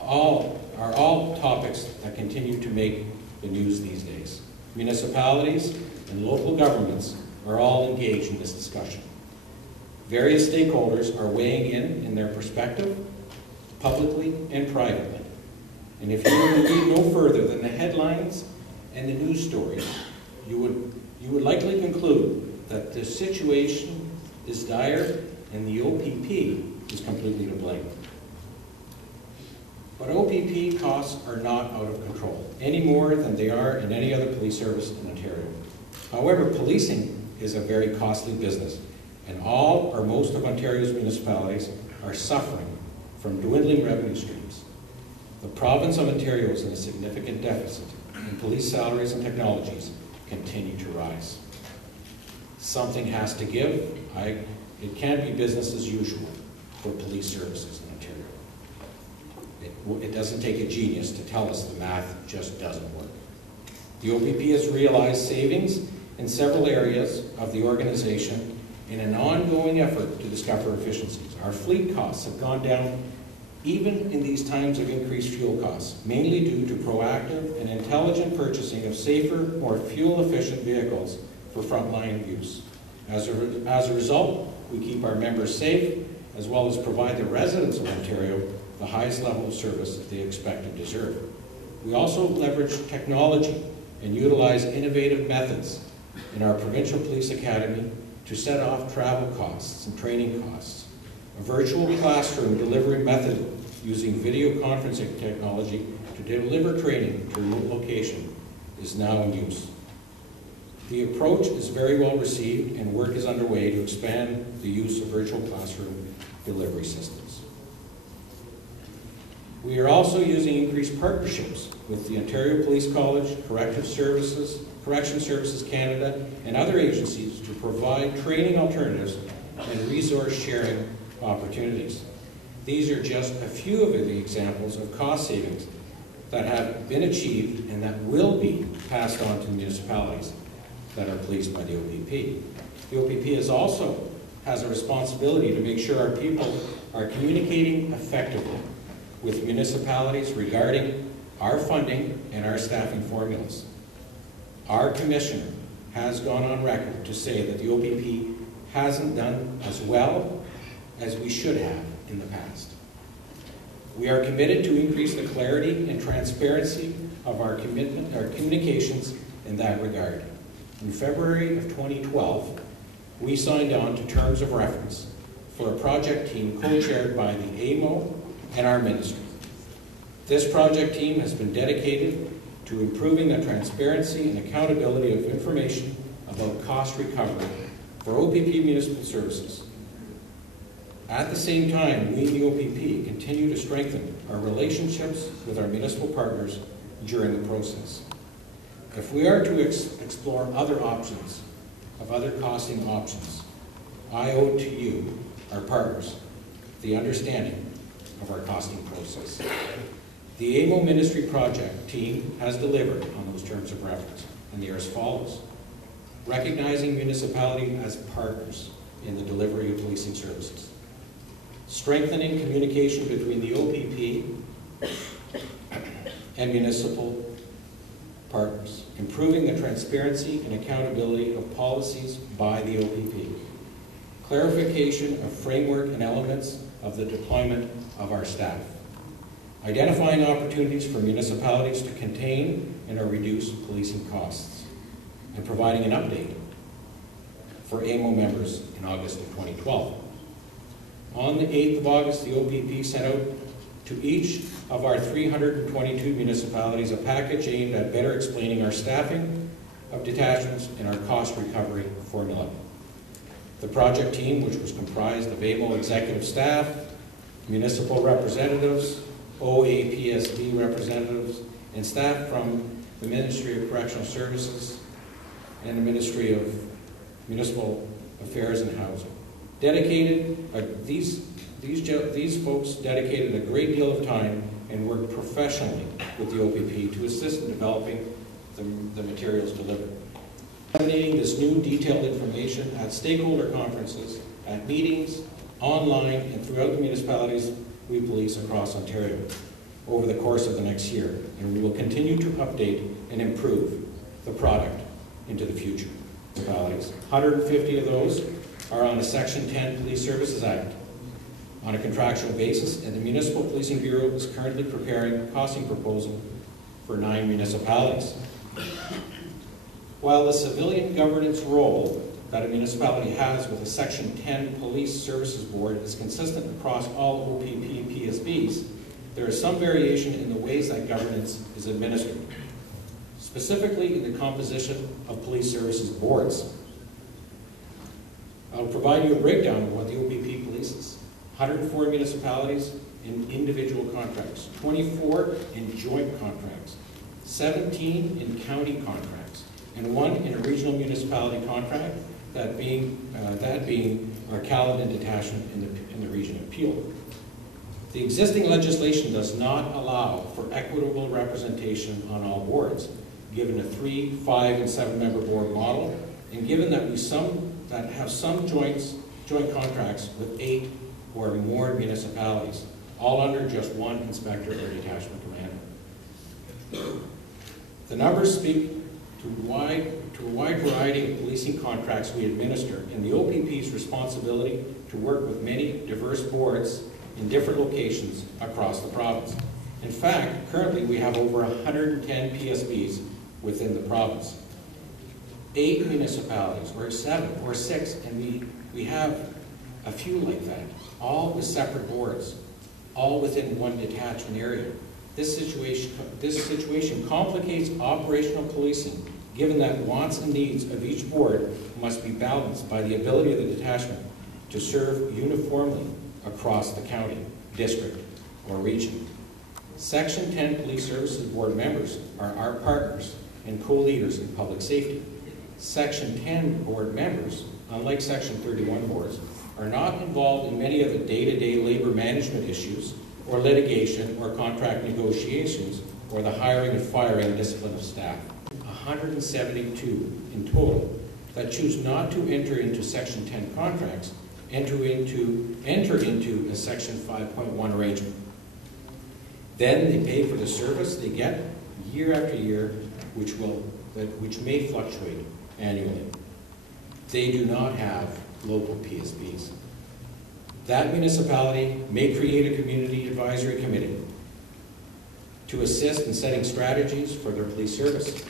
Are all topics that continue to make the news these days. Municipalities and local governments are all engaged in this discussion. Various stakeholders are weighing in their perspective, publicly and privately. And if you were to read no further than the headlines and the news stories, you would likely conclude that the situation is dire and the OPP is completely to blame. But OPP costs are not out of control, any more than they are in any other police service in Ontario. However, policing is a very costly business, and all or most of Ontario's municipalities are suffering from dwindling revenue streams. The province of Ontario is in a significant deficit, and police salaries and technologies continue to rise. Something has to give. It can't be business as usual for police services in Ontario. It doesn't take a genius to tell us the math just doesn't work. The OPP has realized savings in several areas of the organization in an ongoing effort to discover efficiencies. Our fleet costs have gone down even in these times of increased fuel costs, mainly due to proactive and intelligent purchasing of safer, more fuel-efficient vehicles for frontline use. As a result, we keep our members safe, as well as provide the residents of Ontario the highest level of service that they expect and deserve. We also leverage technology and utilize innovative methods in our Provincial Police Academy to set off travel costs and training costs. A virtual classroom delivery method using video conferencing technology to deliver training to a remote location is now in use. The approach is very well received, and work is underway to expand the use of virtual classroom delivery systems. We are also using increased partnerships with the Ontario Police College, Corrections Services Canada, and other agencies to provide training alternatives and resource sharing opportunities. These are just a few of the examples of cost savings that have been achieved and that will be passed on to municipalities that are policed by the OPP. The OPP has a responsibility to make sure our people are communicating effectively with municipalities regarding our funding and our staffing formulas. Our commissioner has gone on record to say that the OPP hasn't done as well as we should have in the past. We are committed to increase the clarity and transparency of our communications in that regard. In February of 2012, we signed on to terms of reference for a project team co-chaired by the AMO and our ministry. This project team has been dedicated to improving the transparency and accountability of information about cost recovery for OPP municipal services. At the same time, we in the OPP continue to strengthen our relationships with our municipal partners during the process. If we are to explore other options, other costing options, I owe to you, our partners, the understanding of our costing process. The AMO Ministry project team has delivered on those terms of reference, and they are as follows. Recognizing municipality as partners in the delivery of policing services. Strengthening communication between the OPP and municipal partners. Improving the transparency and accountability of policies by the OPP. Clarification of framework and elements of the deployment of our staff. Identifying opportunities for municipalities to contain and or reduce policing costs. And providing an update for AMO members in August of 2012. On the 8th of August, the OPP sent out to each of our 322 municipalities a package aimed at better explaining our staffing of detachments and our cost recovery formula. The project team, which was comprised of AMO executive staff, municipal representatives, OAPSB representatives, and staff from the Ministry of Correctional Services and the Ministry of Municipal Affairs and Housing. These folks dedicated a great deal of time and worked professionally with the OPP to assist in developing the materials delivered. Disseminating this new detailed information at stakeholder conferences, at meetings, online, and throughout the municipalities we police across Ontario over the course of the next year, and we will continue to update and improve the product into the future. Municipalities, 150 of those are on the Section 10 Police Services Act on a contractual basis, and the Municipal Policing Bureau is currently preparing a costing proposal for 9 municipalities. While the civilian governance role that a municipality has with a Section 10 Police Services Board is consistent across all OPP and PSBs, there is some variation in the ways that governance is administered, specifically in the composition of police services boards. I'll provide you a breakdown of what the OPP polices. 104 municipalities in individual contracts, 24 in joint contracts, 17 in county contracts, and 1 in a regional municipality contract, that being our Caledon detachment in the region of Peel. The existing legislation does not allow for equitable representation on all boards, given a 3, 5, and 7-member board model, and given that that have some joint contracts with 8 or more municipalities, all under just one inspector or detachment commander. The numbers speak to a wide variety of policing contracts we administer, and the OPP's responsibility to work with many diverse boards in different locations across the province. In fact, currently we have over 110 PSBs within the province. 8 municipalities, or 7, or 6, and we have a few like that, all with separate boards, all within one detachment area. This situation complicates operational policing, given that wants and needs of each board must be balanced by the ability of the detachment to serve uniformly across the county, district, or region. Section 10 Police Services Board members are our partners and co-leaders in public safety. Section 10 board members, unlike Section 31 boards, are not involved in many of the day-to-day labor management issues or litigation or contract negotiations or the hiring and firing and discipline of staff. 172 in total that choose not to enter into Section 10 contracts enter into a Section 5.1 arrangement. Then they pay for the service they get year after year, which may fluctuate annually. They do not have local PSBs. That municipality may create a community advisory committee to assist in setting strategies for their police service.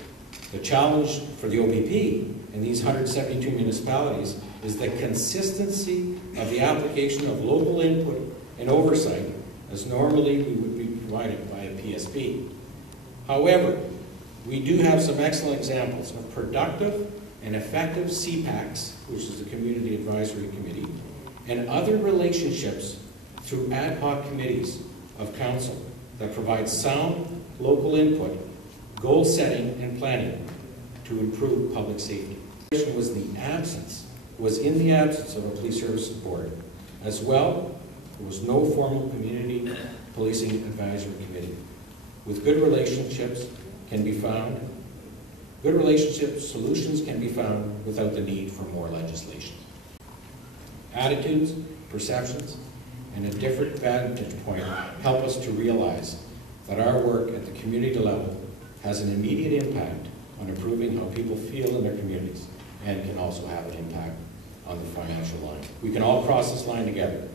The challenge for the OPP in these 172 municipalities is the consistency of the application of local input and oversight, as normally we would be provided by a PSB. However, we do have some excellent examples of productive and effective CPACs, which is the Community Advisory Committee, and other relationships through ad hoc committees of council that provide sound local input, goal setting, and planning to improve public safety. Was in the absence of a police services board. As well, there was no formal community policing advisory committee. With good relationships solutions can be found without the need for more legislation. Attitudes, perceptions, and a different vantage point help us to realize that our work at the community level has an immediate impact on improving how people feel in their communities and can also have an impact on the financial line. We can all cross this line together.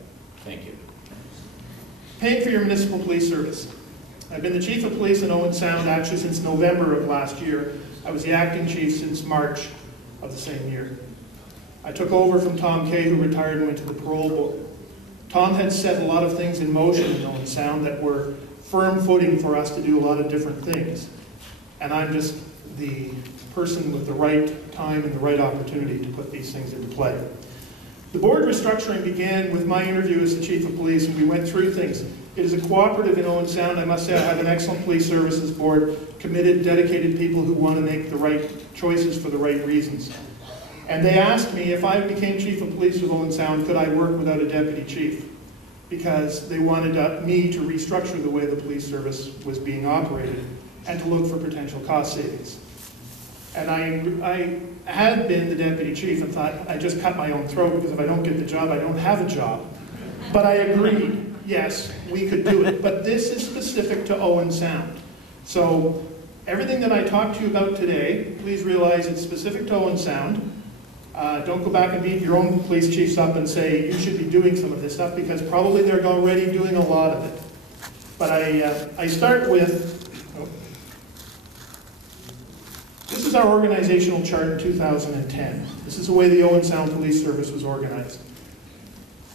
Thank you. Paying for your municipal police service. I've been the chief of police in Owen Sound actually since November of last year. I was the acting chief since March of the same year. I took over from Tom Kay, who retired and went to the parole board. Tom had set a lot of things in motion in Holman Sound that were firm footing for us to do a lot of different things. And I'm just the person with the right time and the right opportunity to put these things into play. The board restructuring began with my interview as the chief of police, and we went through things. It is a cooperative in Owen Sound. I must say I have an excellent police services board, committed, dedicated people who want to make the right choices for the right reasons. And they asked me if I became chief of police of Holman Sound, could I work without a deputy chief? Because they wanted me to restructure the way the police service was being operated and to look for potential cost savings. And I had been the deputy chief and thought, I just cut my own throat because if I don't get the job, I don't have a job. But I agreed, yes, we could do it. But this is specific to Owen Sound. So everything that I talked to you about today, please realize it's specific to Owen Sound. Don't go back and beat your own police chiefs up and say you should be doing some of this stuff, because probably they're already doing a lot of it. But I start with, this is our organizational chart in 2010. This is the way the Owen Sound Police Service was organized.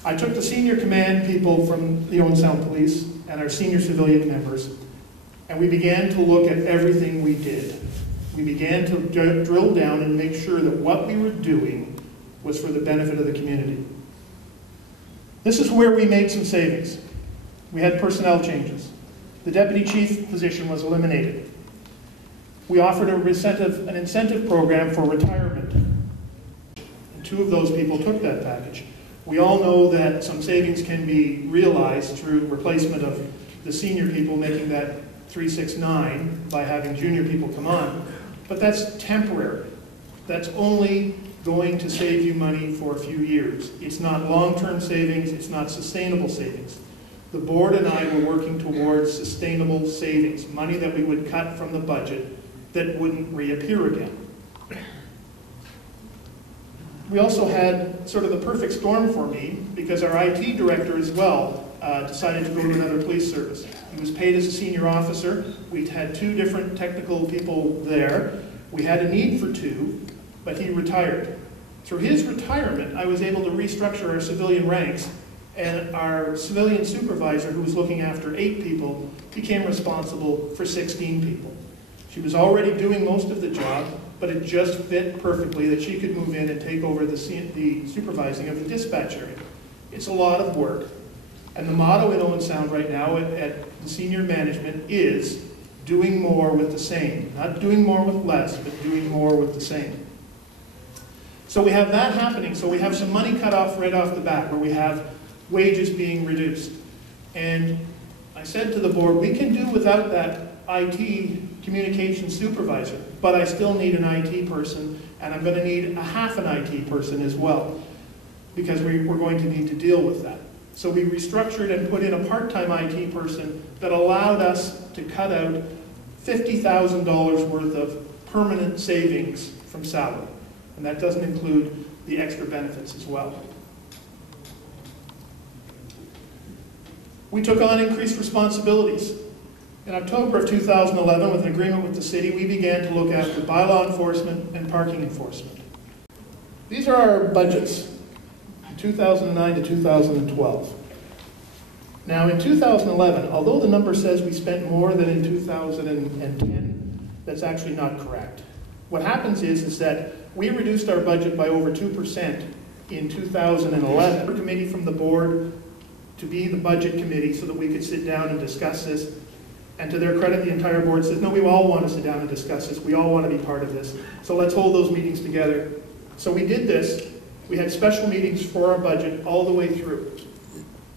I took the senior command people from the Owen Sound Police and our senior civilian members, and we began to look at everything we did. We began to drill down and make sure that what we were doing was for the benefit of the community. This is where we made some savings. We had personnel changes. The deputy chief position was eliminated. We offered an incentive program for retirement. And 2 of those people took that package. We all know that some savings can be realized through replacement of the senior people, making that 369 by having junior people come on, but that's temporary. That's only going to save you money for a few years. It's not long-term savings, it's not sustainable savings. The board and I were working towards sustainable savings, money that we would cut from the budget that wouldn't reappear again. We also had sort of the perfect storm for me, because our IT director as well decided to go to another police service. He was paid as a senior officer. We'd had 2 different technical people there. We had a need for 2, but he retired. Through his retirement, I was able to restructure our civilian ranks, and our civilian supervisor, who was looking after 8 people, became responsible for 16 people. She was already doing most of the job, but it just fit perfectly that she could move in and take over the supervising of the dispatch area. It's a lot of work. And the motto in Owen Sound right now at the senior management is doing more with the same. Not doing more with less, but doing more with the same. So we have that happening. So we have some money cut off right off the bat, where we have wages being reduced. And I said to the board, we can do without that IT communications supervisor, but I still need an IT person, and I'm going to need a half an IT person as well, because we're going to need to deal with that. So we restructured and put in a part-time IT person that allowed us to cut out $50,000 worth of permanent savings from salary. And that doesn't include the extra benefits as well. We took on increased responsibilities. In October of 2011, with an agreement with the city, we began to look after bylaw enforcement and parking enforcement. These are our budgets, 2009 to 2012. Now in 2011, although the number says we spent more than in 2010, that's actually not correct. What happens is that we reduced our budget by over 2% in 2011. A committee from the board to be the budget committee so that we could sit down and discuss this. And to their credit, the entire board says, no, we all want to sit down and discuss this. We all want to be part of this. So let's hold those meetings together. So we did this. We had special meetings for our budget all the way through.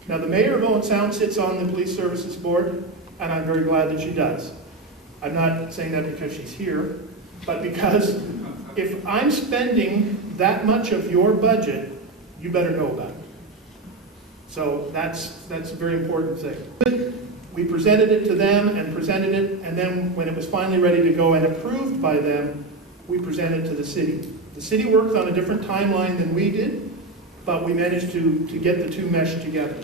Now, the mayor of Owen Sound sits on the police services board, and I'm very glad that she does. I'm not saying that because she's here, but because if I'm spending that much of your budget, you better know about it. So that's a very important thing. We presented it to them and presented it, and then when it was finally ready to go and approved by them, we presented it to the city. The city worked on a different timeline than we did, but we managed to get the 2 meshed together.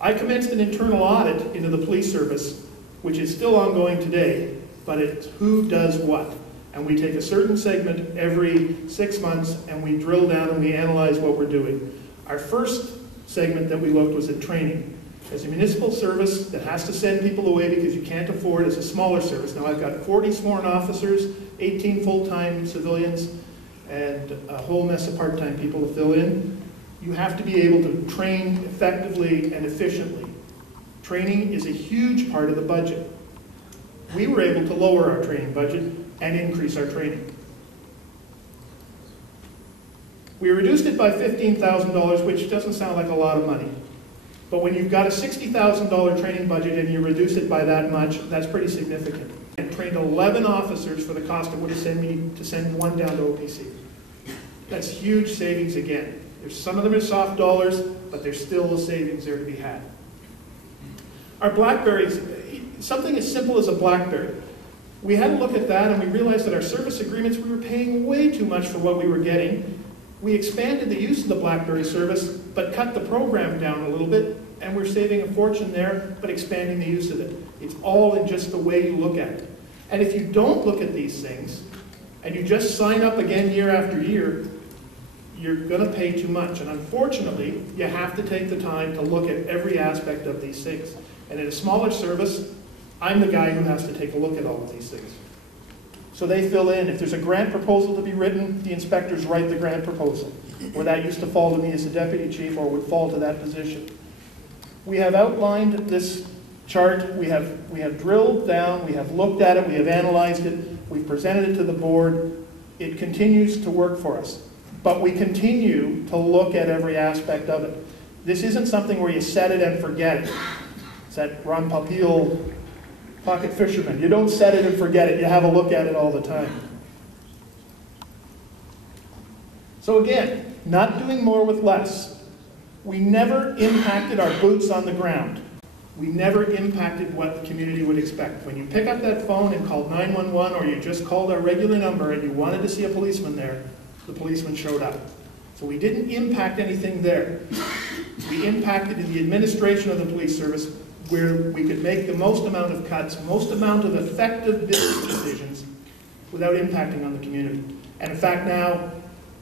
I commenced an internal audit into the police service, which is still ongoing today, but it's who does what. And we take a certain segment every 6 months and we drill down and we analyze what we're doing. Our first segment that we looked was at training. As a municipal service that has to send people away because you can't afford as a smaller service. Now I've got 40 sworn officers, 18 full-time civilians, and a whole mess of part-time people to fill in. You have to be able to train effectively and efficiently. Training is a huge part of the budget. We were able to lower our training budget and increase our training. We reduced it by $15,000, which doesn't sound like a lot of money. But when you've got a $60,000 training budget and you reduce it by that much, that's pretty significant. And trained 11 officers for the cost it would have sent me to send 1 down to OPC. That's huge savings again. There's some of them are soft dollars, but there's still a savings there to be had. Our Blackberries, something as simple as a Blackberry. We had a look at that and we realized that our service agreements, we were paying way too much for what we were getting. We expanded the use of the Blackberry service, but cut the program down a little bit, and we're saving a fortune there, but expanding the use of it. It's all in just the way you look at it. And if you don't look at these things, and you just sign up again year after year, you're going to pay too much. And unfortunately, you have to take the time to look at every aspect of these things. And in a smaller service, I'm the guy who has to take a look at all of these things. So they fill in. If there's a grant proposal to be written, the inspectors write the grant proposal. Or that used to fall to me as a deputy chief, or would fall to that position. We have outlined this chart. We have drilled down. We have looked at it. We have analyzed it. We've presented it to the board. It continues to work for us. But we continue to look at every aspect of it. This isn't something where you set it and forget it. It's that Ron Popeil pocket fisherman. You don't set it and forget it. You have a look at it all the time. So again, not doing more with less. We never impacted our boots on the ground. We never impacted what the community would expect. When you pick up that phone and called 911, or you just called our regular number and you wanted to see a policeman there, the policeman showed up. So we didn't impact anything there. We impacted in the administration of the police service, where we could make the most amount of cuts, most amount of effective business decisions without impacting on the community. And in fact now,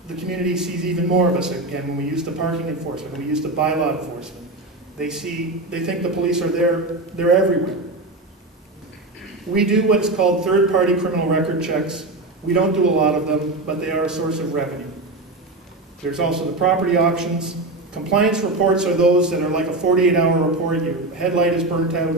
the community sees even more of us again when we use the parking enforcement, when we use the bylaw enforcement. They think the police are there, they're everywhere. We do what's called third-party criminal record checks. We don't do a lot of them, but they are a source of revenue. There's also the property auctions. Compliance reports are those that are like a 48-hour report. Your headlight is burnt out.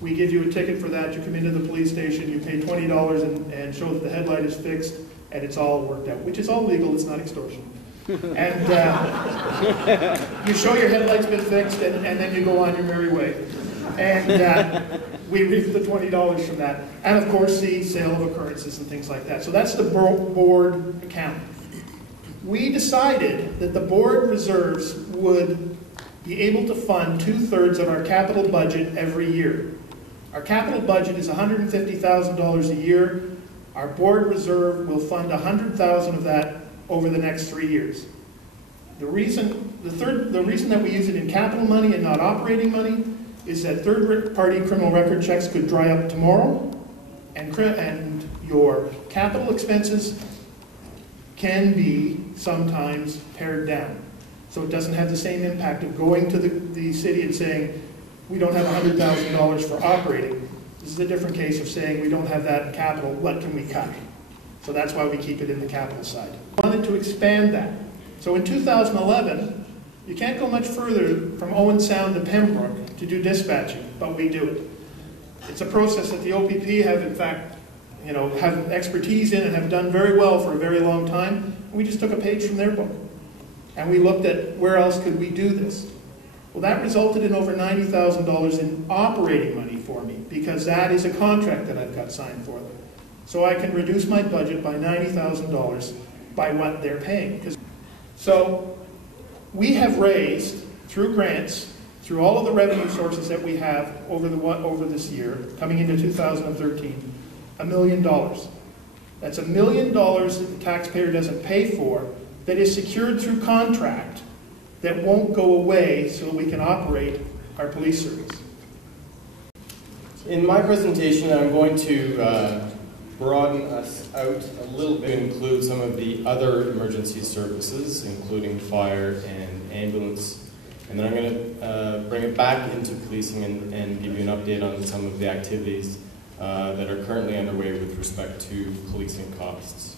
We give you a ticket for that. You come into the police station, you pay $20 and show that the headlight is fixed, and it's all worked out, which is all legal. It's not extortion. And you show your headlight's been fixed, and then you go on your merry way. And we reap the $20 from that. And of course, the sale of occurrences and things like that. So that's the board account. We decided that the board reserves would be able to fund 2/3 of our capital budget every year. Our capital budget is $150,000 a year. Our board reserve will fund $100,000 of that over the next 3 years. The reason that we use it in capital money and not operating money is that third-party criminal record checks could dry up tomorrow, and your capital expenses can be sometimes pared down. So it doesn't have the same impact of going to the city and saying, we don't have $100,000 for operating. This is a different case of saying we don't have that in capital, what can we cut? So that's why we keep it in the capital side. We wanted to expand that. So in 2011, you can't go much further from Owen Sound to Pembroke to do dispatching, but we do it. It's a process that the OPP have, in fact, have expertise in and have done very well for a very long time. And we just took a page from their book. And we looked at where else could we do this. Well, that resulted in over $90,000 in operating money for me, because that is a contract that I've got signed for them. So I can reduce my budget by $90,000 by what they're paying. So we have raised, through grants, through all of the revenue sources that we have over this year, coming into 2013, $1 million. That's $1 million that the taxpayer doesn't pay for, that is secured through contract, that won't go away so we can operate our police service. In my presentation, I'm going to broaden us out a little bit, include some of the other emergency services, including fire and ambulance. And then I'm going to bring it back into policing and give you an update on some of the activities that are currently underway with respect to policing costs.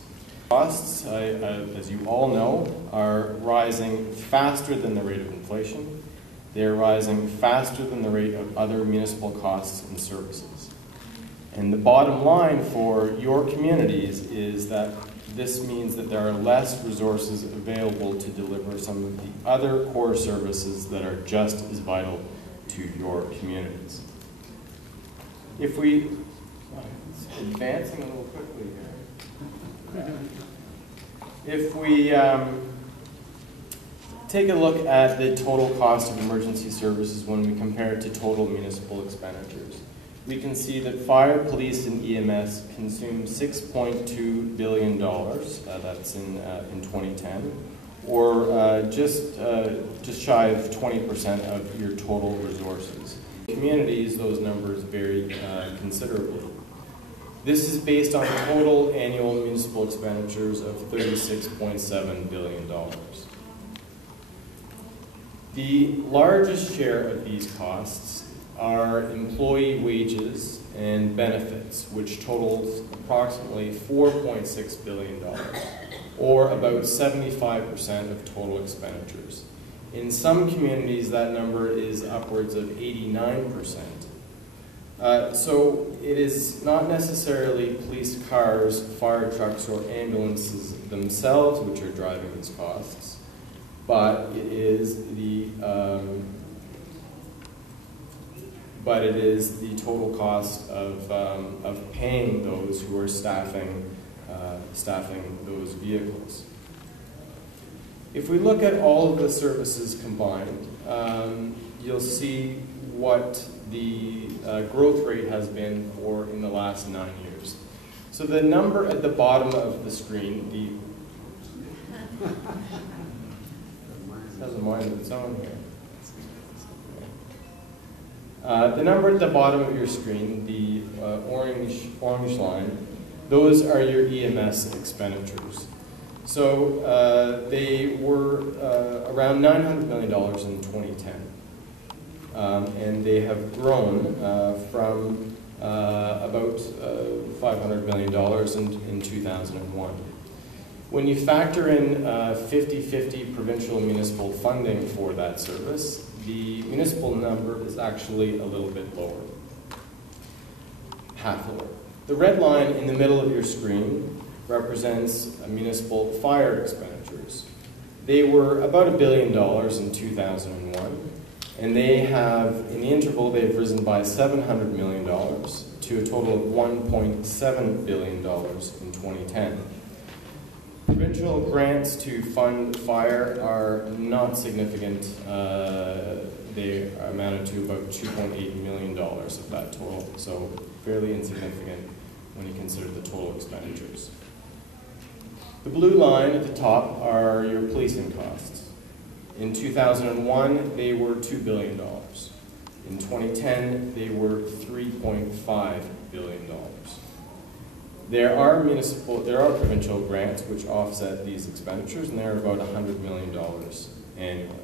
Costs, as you all know, are rising faster than the rate of inflation. They're rising faster than the rate of other municipal costs and services. And the bottom line for your communities is that this means that there are less resources available to deliver some of the other core services that are just as vital to your communities. If we, it's advancing a little quickly here. If we take a look at the total cost of emergency services when we compare it to total municipal expenditures, we can see that fire, police, and EMS consume $6.2 billion, that's in 2010, or just shy of 20% of your total resources. In communities, those numbers vary considerably. This is based on total annual municipal expenditures of $36.7 billion. The largest share of these costs are employee wages and benefits, which totals approximately $4.6 billion, or about 75% of total expenditures. In some communities, that number is upwards of 89%. So it is not necessarily police cars, fire trucks, or ambulances themselves which are driving these costs, but it is the total cost of paying those who are staffing those vehicles. If we look at all of the services combined, you'll see what the growth rate has been in the last 9 years. So the number at the bottom of the screen, has a mind of its own here. The number at the bottom of your screen, the orange line, those are your EMS expenditures. So they were around $900 million in 2010. And they have grown from about $500 million in 2001. When you factor in 50-50 provincial municipal funding for that service, the municipal number is actually a little bit lower, half lower. The red line in the middle of your screen represents municipal fire expenditures. They were about $1 billion in 2001. And they have, in the interval, they've risen by $700 million to a total of $1.7 billion in 2010. Provincial grants to fund fire are not significant. They amounted to about $2.8 million of that total, so fairly insignificant when you consider the total expenditures. The blue line at the top are your policing costs. In 2001, they were $2 billion. In 2010, they were $3.5 billion. There are provincial grants which offset these expenditures, and they're about $100 million annually.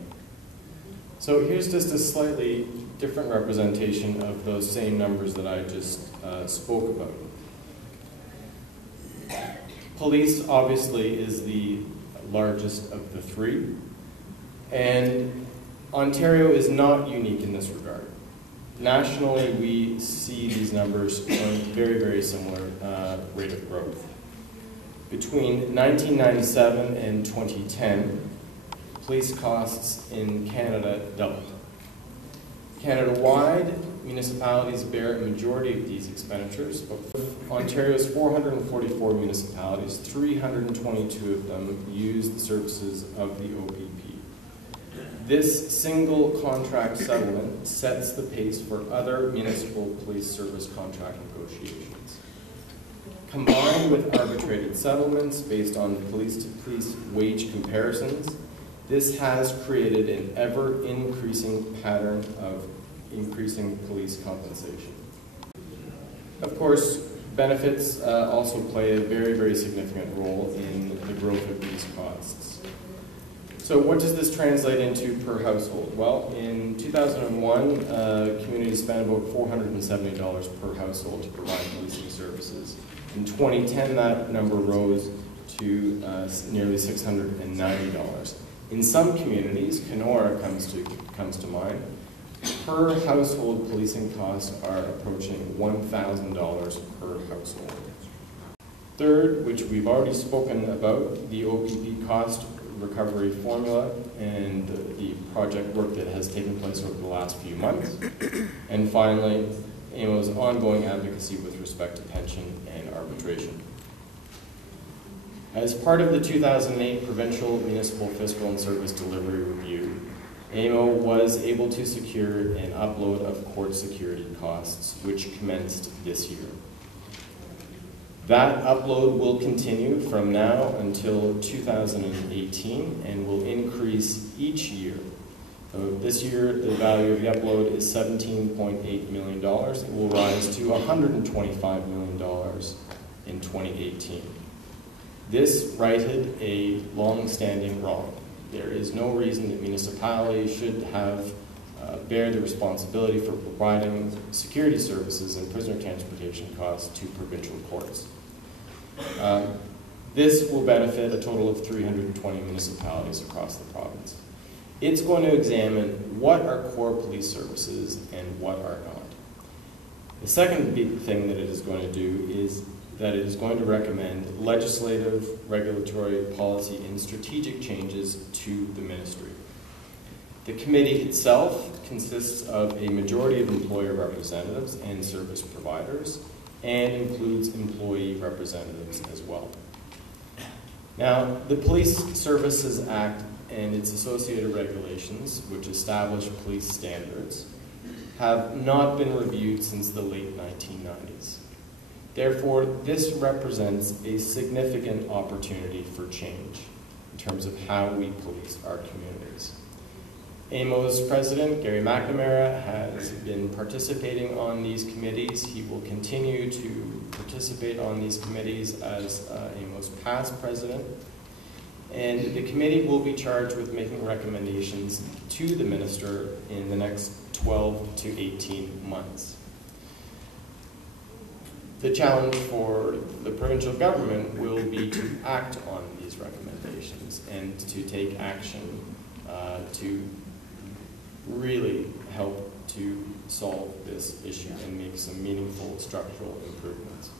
So here's just a slightly different representation of those same numbers that I just spoke about. Police, obviously, is the largest of the three. And Ontario is not unique in this regard. Nationally, we see these numbers on a very, very similar rate of growth. Between 1997 and 2010, police costs in Canada doubled. Canada-wide, municipalities bear a majority of these expenditures, but Ontario's 444 municipalities, 322 of them use the services of the OPP. This single contract settlement sets the pace for other municipal police service contract negotiations. Combined with arbitrated settlements based on police-to-police wage comparisons, this has created an ever-increasing pattern of increasing police compensation. Of course, benefits also play a very, very significant role in the growth of these costs. So what does this translate into per household? Well, in 2001, communities spent about $470 per household to provide policing services. In 2010, that number rose to nearly $690. In some communities, Kenora comes to mind, per household policing costs are approaching $1,000 per household. Third, which we've already spoken about, the OPP cost recovery formula and the project work that has taken place over the last few months. And finally, AMO's ongoing advocacy with respect to pension and arbitration. As part of the 2008 Provincial Municipal Fiscal and Service Delivery Review, AMO was able to secure an upload of court security costs, which commenced this year. That upload will continue from now until 2018 and will increase each year. So this year, the value of the upload is $17.8 million. It will rise to $125 million in 2018. This righted a long-standing wrong. There is no reason that municipalities should have bear the responsibility for providing security services and prisoner transportation costs to provincial courts. This will benefit a total of 320 municipalities across the province. It's going to examine what are core police services and what are not. The second big thing that it is going to do is that it is going to recommend legislative, regulatory, policy, and strategic changes to the ministry. The committee itself consists of a majority of employer representatives and service providers, and includes employee representatives as well. Now, the Police Services Act and its associated regulations, which establish police standards, have not been reviewed since the late 1990s. Therefore, this represents a significant opportunity for change in terms of how we police our communities. AMO's president, Gary McNamara, has been participating on these committees. He will continue to participate on these committees as AMO's past president. And the committee will be charged with making recommendations to the minister in the next 12 to 18 months. The challenge for the provincial government will be to act on these recommendations and to take action to really help to solve this issue and make some meaningful structural improvements.